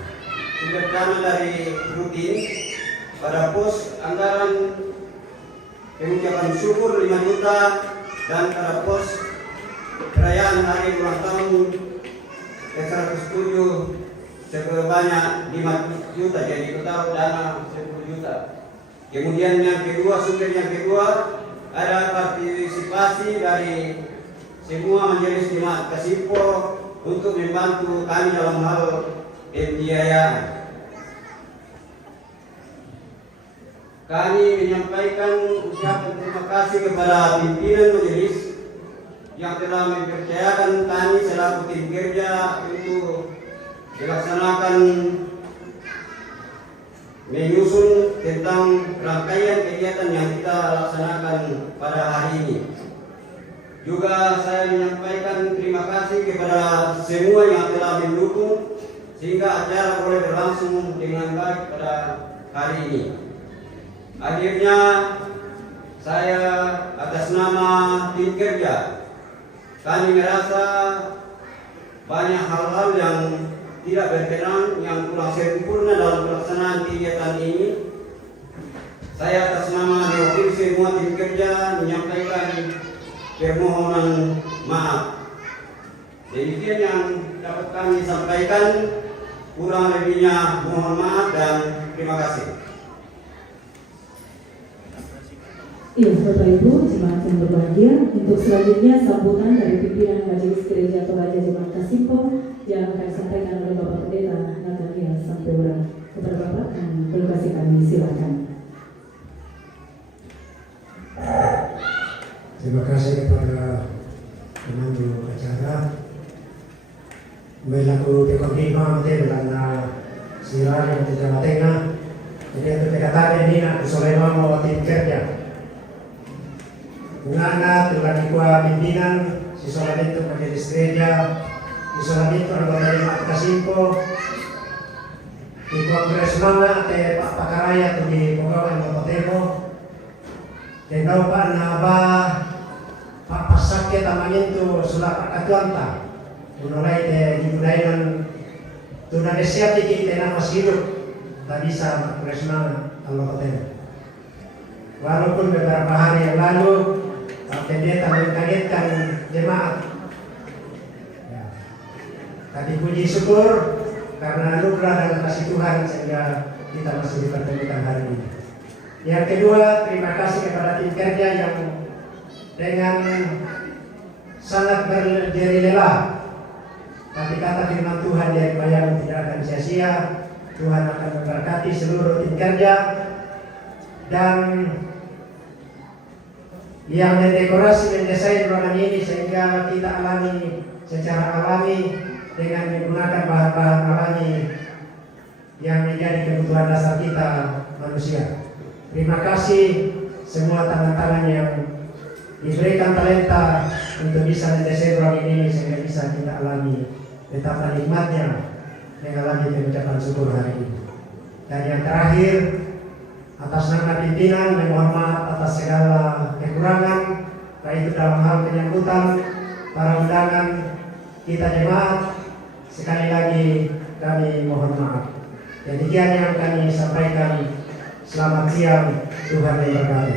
sumber dana dari rutin pada pos anggaran pengucapan syukur 5 juta dan pada pos perayaan hari ulang tahun ke-107 sebanyak 5 juta, jadi total dana 10 juta. Kemudian yang kedua, sumber yang kedua ada partisipasi dari semua majelis jemaat Kasipo untuk membantu kami dalam hal pembiayaan. Kami menyampaikan ucapan terima kasih kepada pimpinan majelis yang telah mempercayakan kami selaku tim kerja untuk dilaksanakan menyusun tentang rangkaian kegiatan yang kita laksanakan pada hari ini. Juga saya menyampaikan terima kasih kepada semua yang telah mendukung sehingga acara boleh berlangsung dengan baik pada hari ini. Akhirnya saya atas nama tim kerja, kami merasa banyak hal-hal yang tidak berkenan, yang kurang sempurna dalam pelaksanaan kegiatan ini. Saya atas nama mewakili semua tim kerja menyampaikan permohonan maaf. Demikian yang dapat kami sampaikan, kurang lebihnya mohon maaf dan terima kasih. Iya, Bapak Ibu jemaat yang berbahagia, untuk selanjutnya sambutan dari pimpinan Majelis Gereja Toraja Jemaat Kasipo yang akan disampaikan oleh Bapak Pendeta Nathaniel Sampeura. Kepada Bapak dan delegasi kami, silakan. Terima kasih kepada pemandu acara. Melaku pekonima dengan sila yang tidak tengah. Jadi untuk dikatakan ini aku Sulaiman mau tim kerja. Mengana telah dikuah pimpinan si Sulaiman itu majelis gereja, si Sulaiman itu anggota jemaat Kasipo, di kongres mana te Pak Pakaraya tu di pegawai Mototemo, dan dapat naba Pak Pasakya tamangin tu sudah katuanta, menolai te judainan tu nade siap dikit te nafas hidup, tak bisa kongres mana Mototemo. Walaupun beberapa hari yang lalu pendeta mengagetkan jemaat. Ya. Tapi puji syukur karena anugerah dan kasih Tuhan sehingga kita masih dipertemukan hari ini. Yang kedua, terima kasih kepada tim kerja yang dengan sangat berjeri-rela. Tapi kata firman Tuhan yang bayang tidak akan sia-sia. Tuhan akan memberkati seluruh tim kerja dan yang mendekorasi mendesain ruangan ini sehingga kita alami secara alami dengan menggunakan bahan-bahan alami yang menjadi kebutuhan dasar kita manusia. Terima kasih semua tangan-tangan yang diberikan talenta untuk bisa mendesain ruangan ini sehingga bisa kita alami betapa nikmatnya mengalami pengucapan syukur hari ini. Dan yang terakhir, atas nama pimpinan memohon maaf atas segala kekurangan, baik itu dalam hal penyambutan para undangan kita jemaat. Sekali lagi kami mohon maaf. Demikian yang kami sampaikan. Selamat siang, Tuhan memberkati.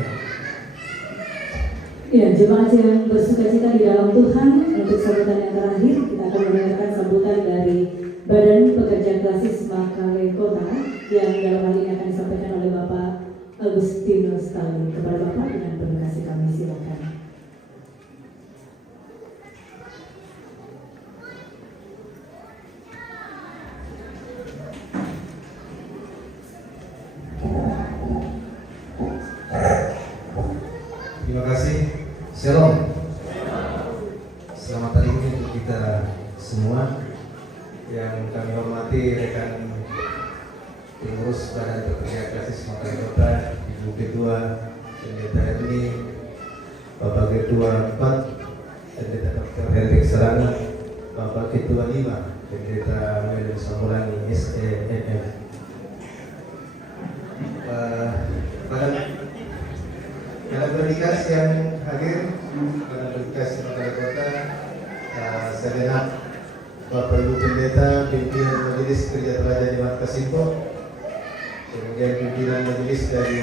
Ya, jemaat yang bersukacita di dalam Tuhan, untuk sambutan yang terakhir kita akan mendengarkan sambutan dari Badan Pekerja Klasis Makale Kota yang dalam hal ini akan disampaikan oleh Bapak Agustinus Tali. Kepada Bapak dengan penuh kasih kami silakan. Terima kasih. Shalom. Selamat hari ini untuk kita semua. Yang kami hormati rekan pengurus Badan Pekerja Klasis Makale Kota, Ibu Ketua Pendeta Erni, Bapak Ketua 4 Pendeta Dr. Hendrik Serana, Bapak Ketua 5 Pendeta Melin Samulani SENF. Para delegasi yang hadir, para delegasi Makassar Kota, segenap Bapak Ibu Pendeta, pimpinan Majelis Kerja Teladan Jemaat Kasimpo, kemudian pimpinan majelis dari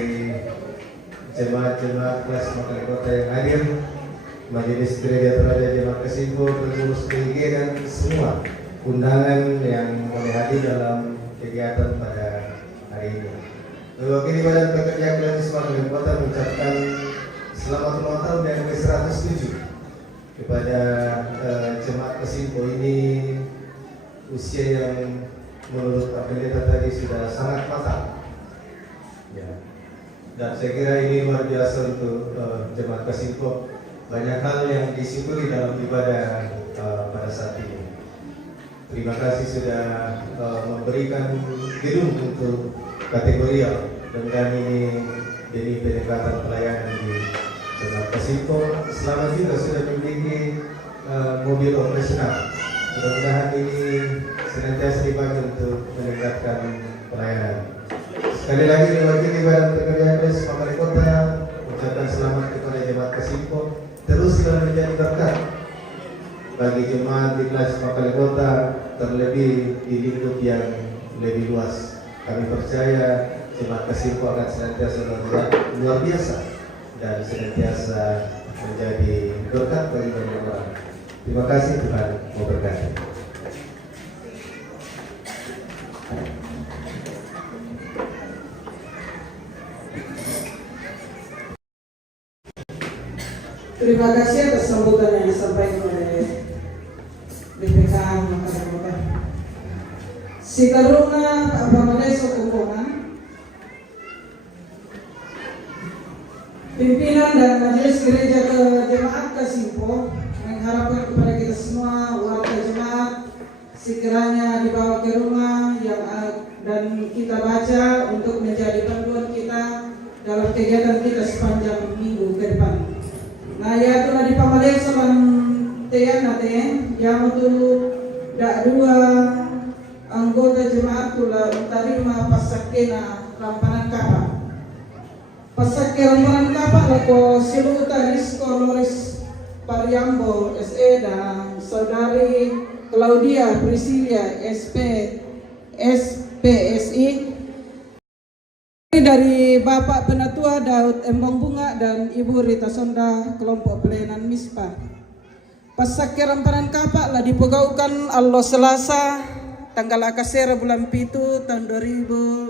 jemaat-jemaat kelas Makassar Kota yang hadir, Majelis Gereja Teladan Jemaat Kasimpo, pengurus PIG dan semua undangan yang boleh hadir dalam kegiatan pada hari ini. Mewakili Badan Pekerja Klinis Makassar Kota mengucapkan selamat ulang tahun yang ke-107 kepada jemaat Kasimpo ini, usia yang menurut Pak Pendeta tadi sudah sangat matang. Ya. Dan saya kira ini luar biasa untuk jemaat Kasimpo. Banyak hal yang disyukuri dalam ibadah pada saat ini. Terima kasih sudah memberikan gedung untuk kategori A, dan ini jadi pendekatan pelayanan di jemaat Kasimpo. Selamat juga sudah memiliki mobil operasional. Mudah-mudahan ini senantiasa dipakai untuk meningkatkan pelayanan. Sekali lagi mewakili Badan Pekerja Klinis Makassar Kota ucapkan selamat kepada jemaat Kasimpo. Teruslah menjadi berkat bagi jemaat di kelas Makassar Kota, terlebih di lingkup yang lebih luas. Kami percaya jemaat Kasimpo akan senantiasa luar biasa dan senantiasa menjadi berkat bagi banyak orang. Terima kasih, Tuhan memberkati. Terima kasih atas sambutan yang disampaikan oleh BPK Makassar Kota. Si Karuna Abamaleso Kumpungan, pimpinan dan majelis gereja ke jemaat Kasimpo mengharapkan kepada kita semua warga jemaat sekiranya dibawa ke rumah yang dan kita baca untuk menjadi panduan kita dalam kegiatan kita sepanjang minggu ke depan. Nah, ya tu nadi pamaleso lan teyan nate yang tu dak dua anggota jemaat tula menerima pasakena rampanan kapal. Pasake rampanan kapal lako siluta Rizko Loris Pariambo SE dan saudari Claudia Priscilia SPSI dari Bapak Penatua Daud Embong Bunga dan Ibu Rita Sonda kelompok pelayanan MISPA. Pasake rampanan kapal lah dipegaukan Allah Selasa tanggal akasera bulan 7 tahun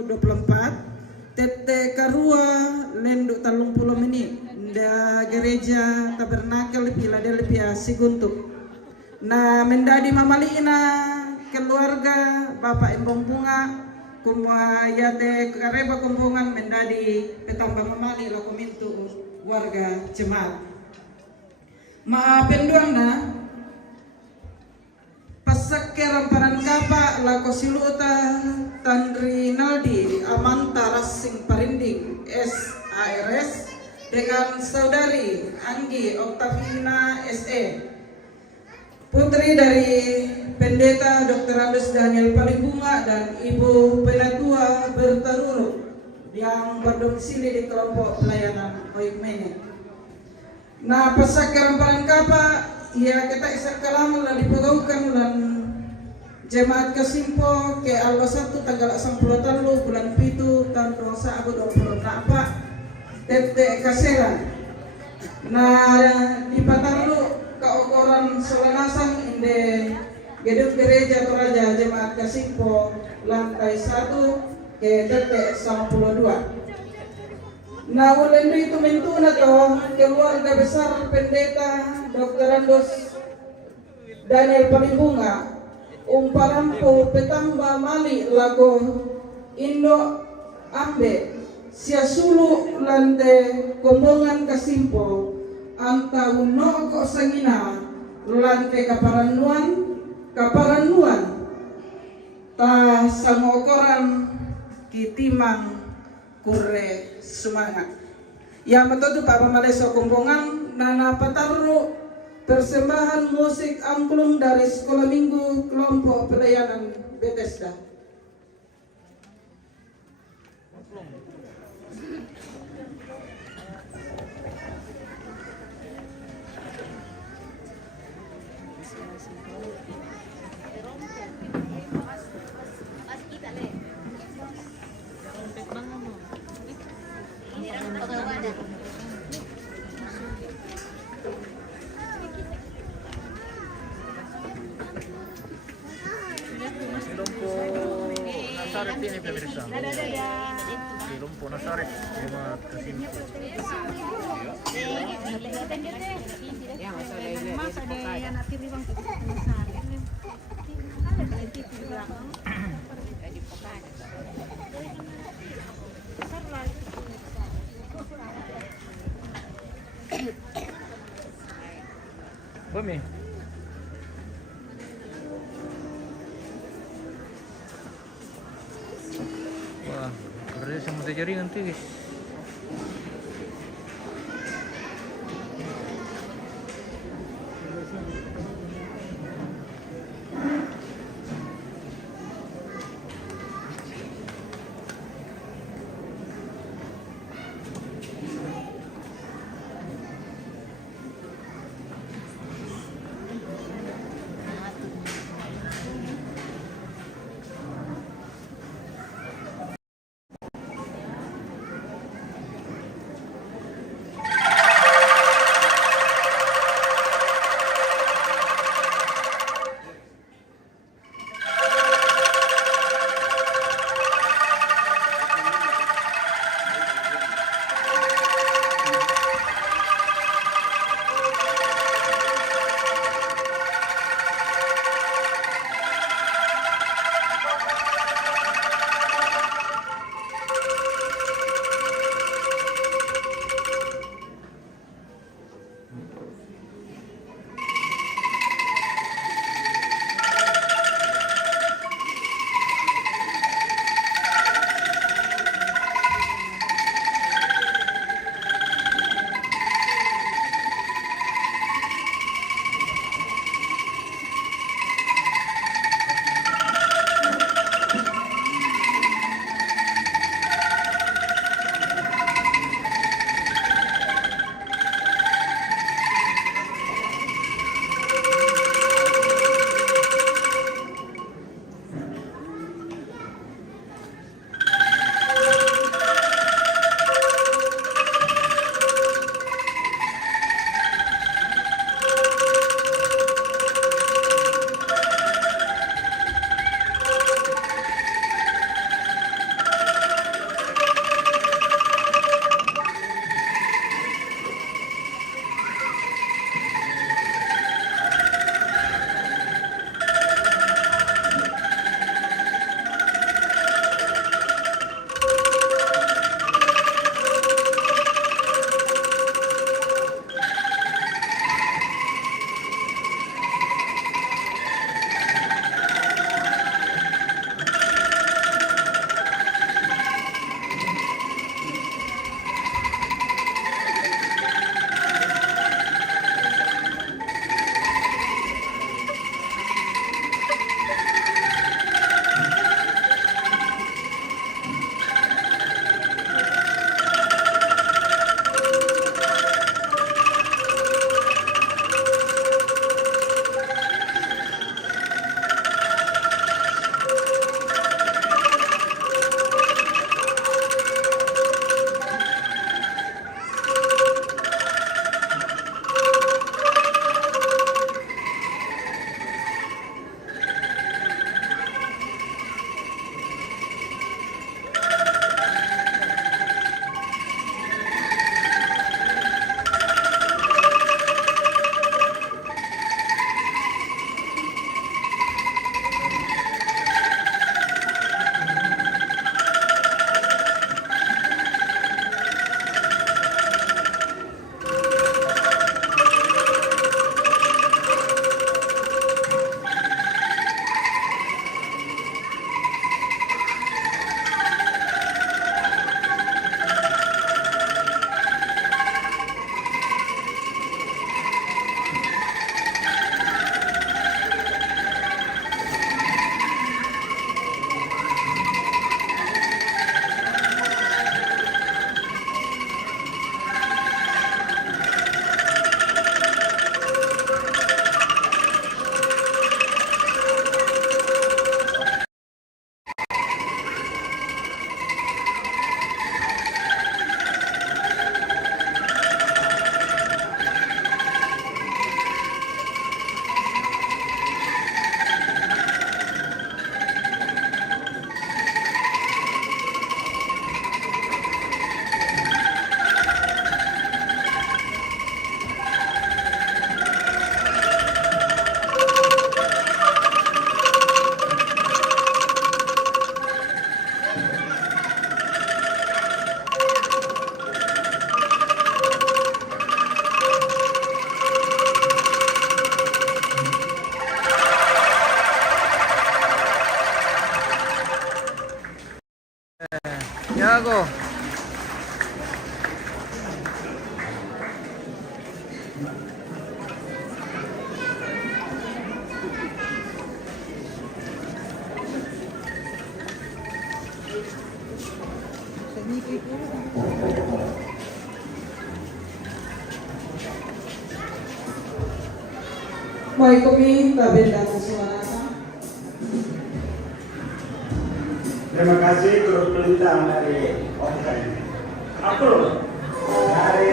2024 tete karua lenduk 30 menit da gereja tabernakel Philadelphia Siguntuk. Nah, mendadi mamaliina keluarga Bapak Embong Bunga kumwa yate kareba kumpungan mendadi petambang mamali lo kumintu warga jemaat. Maapenduang na pasake ramparan kapa lako siluta Tandri Naldi Amanta Rasing Parinding SARS dengan saudari Anggi Oktavina SE, putri dari Pendeta Dr. Andes Daniel Palibunga dan Ibu Penatua Bertaruru yang berdomisili di kelompok pelayanan Oikmene. Nah, pasake ramparan kapa ya kita isak kalam lah dipegaukan bulan jemaat Kasimpo ke alwa 1 tanggal 10 bulan 7 tahun 2024 tete kaseran. Nah, di Patarlu kaukoran Solanasan inde gedung gereja Toraja jemaat Kasimpo lantai 1 ke tete 92. Nah, ulendo itu mentuna to keluarga besar Pendeta Dr. Andes Daniel Palibunga umparampo petamba mali lago Indo Ambe siasulu lante kombongan Kasimpo anta uno ko sangina lante kaparanuan ta sangokoran kitimang kure semangat. Ya matoto Pak Pamaleso Kumbongan Nana Pataru persembahan musik angklung dari Sekolah Minggu Kelompok Pelayanan Bethesda. Nasaret ini pemirsa. Di Lumpo Nasaret, Jumat Kesimpu. Bumi. Wah, kerja sama jaringan tinggi. Tiago. May kami tabi dan suara. Terima kasih turut perintah dari Okai. Aku dari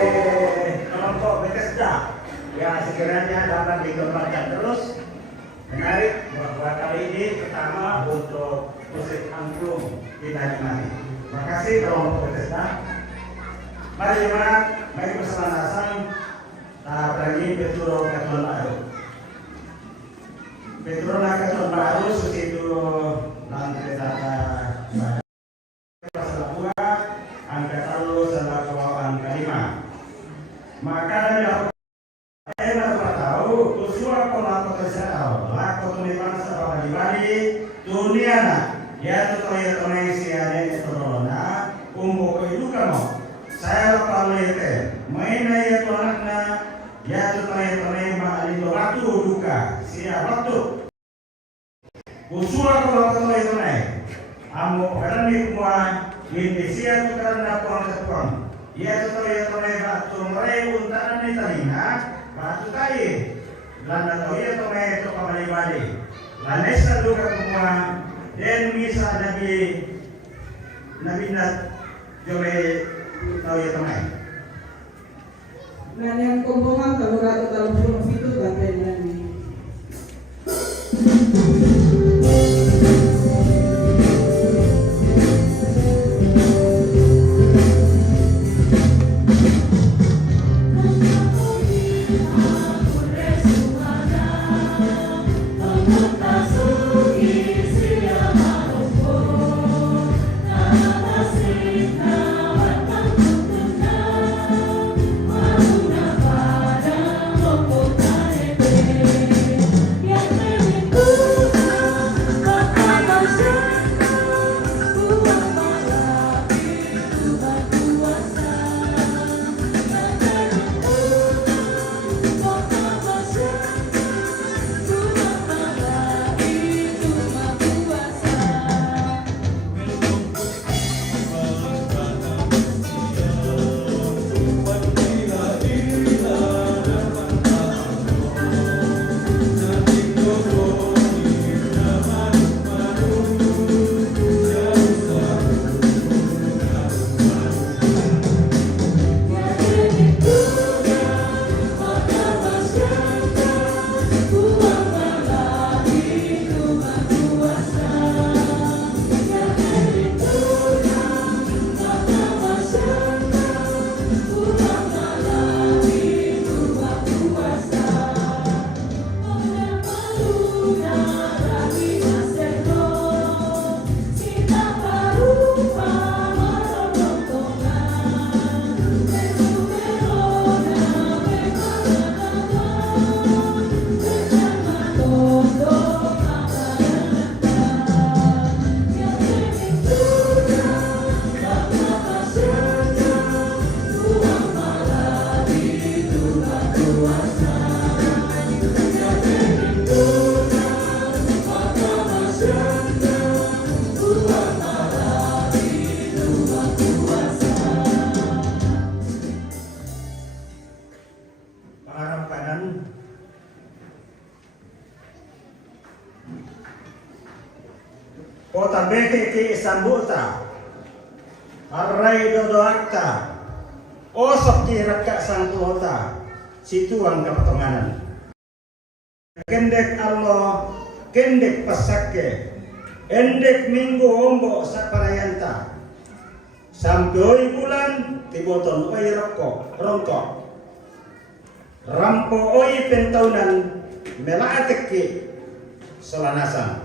kelompok Bethesda yang sekiranya dapat dikembangkan terus. Menarik bahwa kali ini pertama untuk musik angklung di Banyuwangi. Terima kasih kelompok Bethesda. Mari jemaat, mari bersama Hasan tahap lagi Petro Katon Baru. Petro Katon Baru susitu lantai data angka lalu selaku angka 5. Maka dari apa tahu usul pola potensial laku tuni bangsa bahwa di Bali dunia na ya tutoya tunai siane etorona umbo itu kamu saya lalu itu mainnya ya tunakna ya tutoya tunai ma itu waktu duka siap waktu usul pola tunai tunai amo karena semua Indonesia itu karena puang-puang. Ia itu ya mereka tumrei untaran di talinga, batu kai. Landa tahu ya itu kembali. Lanesa juga semua dan bisa nabi nat jome tahu ya temai. Dan yang kumpulkan kalau rata dalam film itu lantai lagi. Kota BKT Sambuta Array Dodoakta Osok Kirakka Sangkulota Situang Kapatonganan Kendek Allah Kendek Pasake Endek Minggu Ombo Saparayanta Sampai bulan Tiboton oi rongkok Rampo oi pentaunan Melaateki Selanasan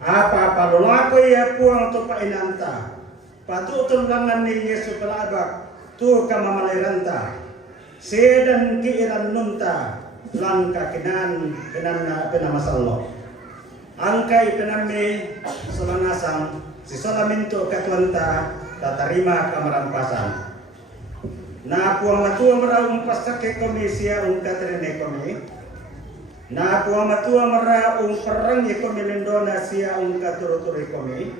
apa lolako ya puang to painanta patutun langan ni Yesu pelabak tu kamamaliranta sedan kiiran nunta langka kenan penamasallo angkai penami selangasang si solamento katuanta tatarima kamarampasan. Na puang matua meraung pasake komisi ang katrine komi. Na puang matua meraung perang komi lindona sia ang katuruturi komi.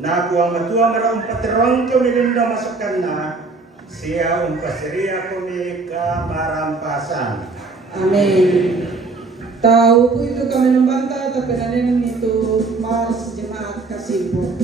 Na puang matua meraung paterong komi lindo masukkan na sia ang pasiria komi kamarampasan. Amin. Tahu po itu kami membantah tapi nanin itu Mas Jemaat Kasibo.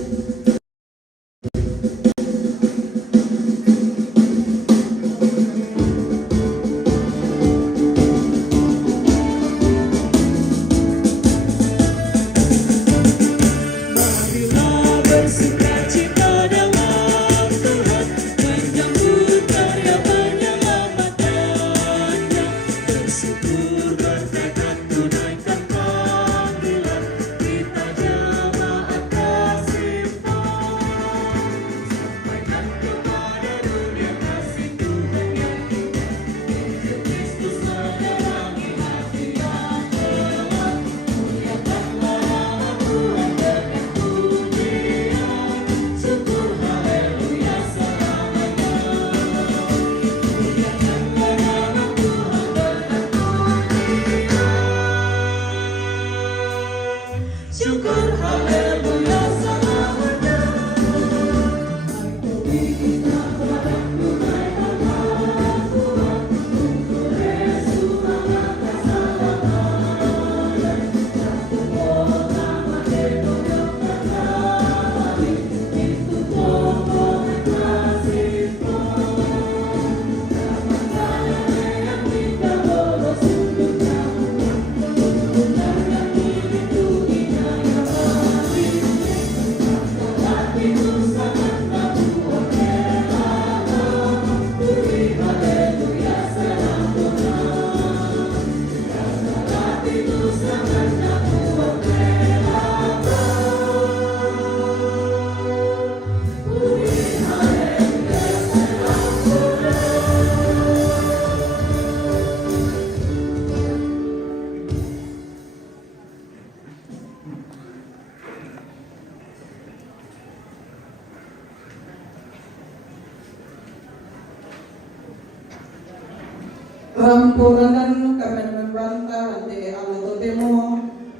Ramporanan kami membantah ante alo totemo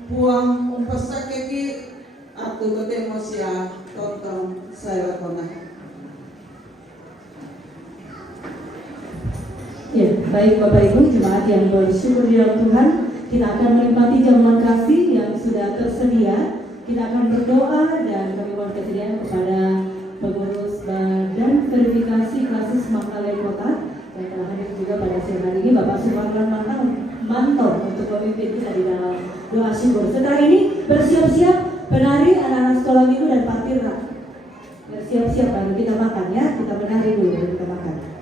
puang umpasakeki atau totemo sia tontong saya kona. Ya, baik Bapak Ibu jemaat yang bersyukur di dalam Tuhan, kita akan menikmati jamuan kasih yang sudah tersedia. Kita akan berdoa dan kami mohon kesediaan kepada pengurus Badan Verifikasi Klasis Mangkalai Kota yang telah hadir juga pada siang hari ini, Bapak Sumarlan Manto untuk memimpin kita di dalam doa syukur. Setelah ini bersiap-siap penari anak-anak sekolah minggu dan parkir. Bersiap-siap baru kita makan ya, kita menari dulu baru kita makan.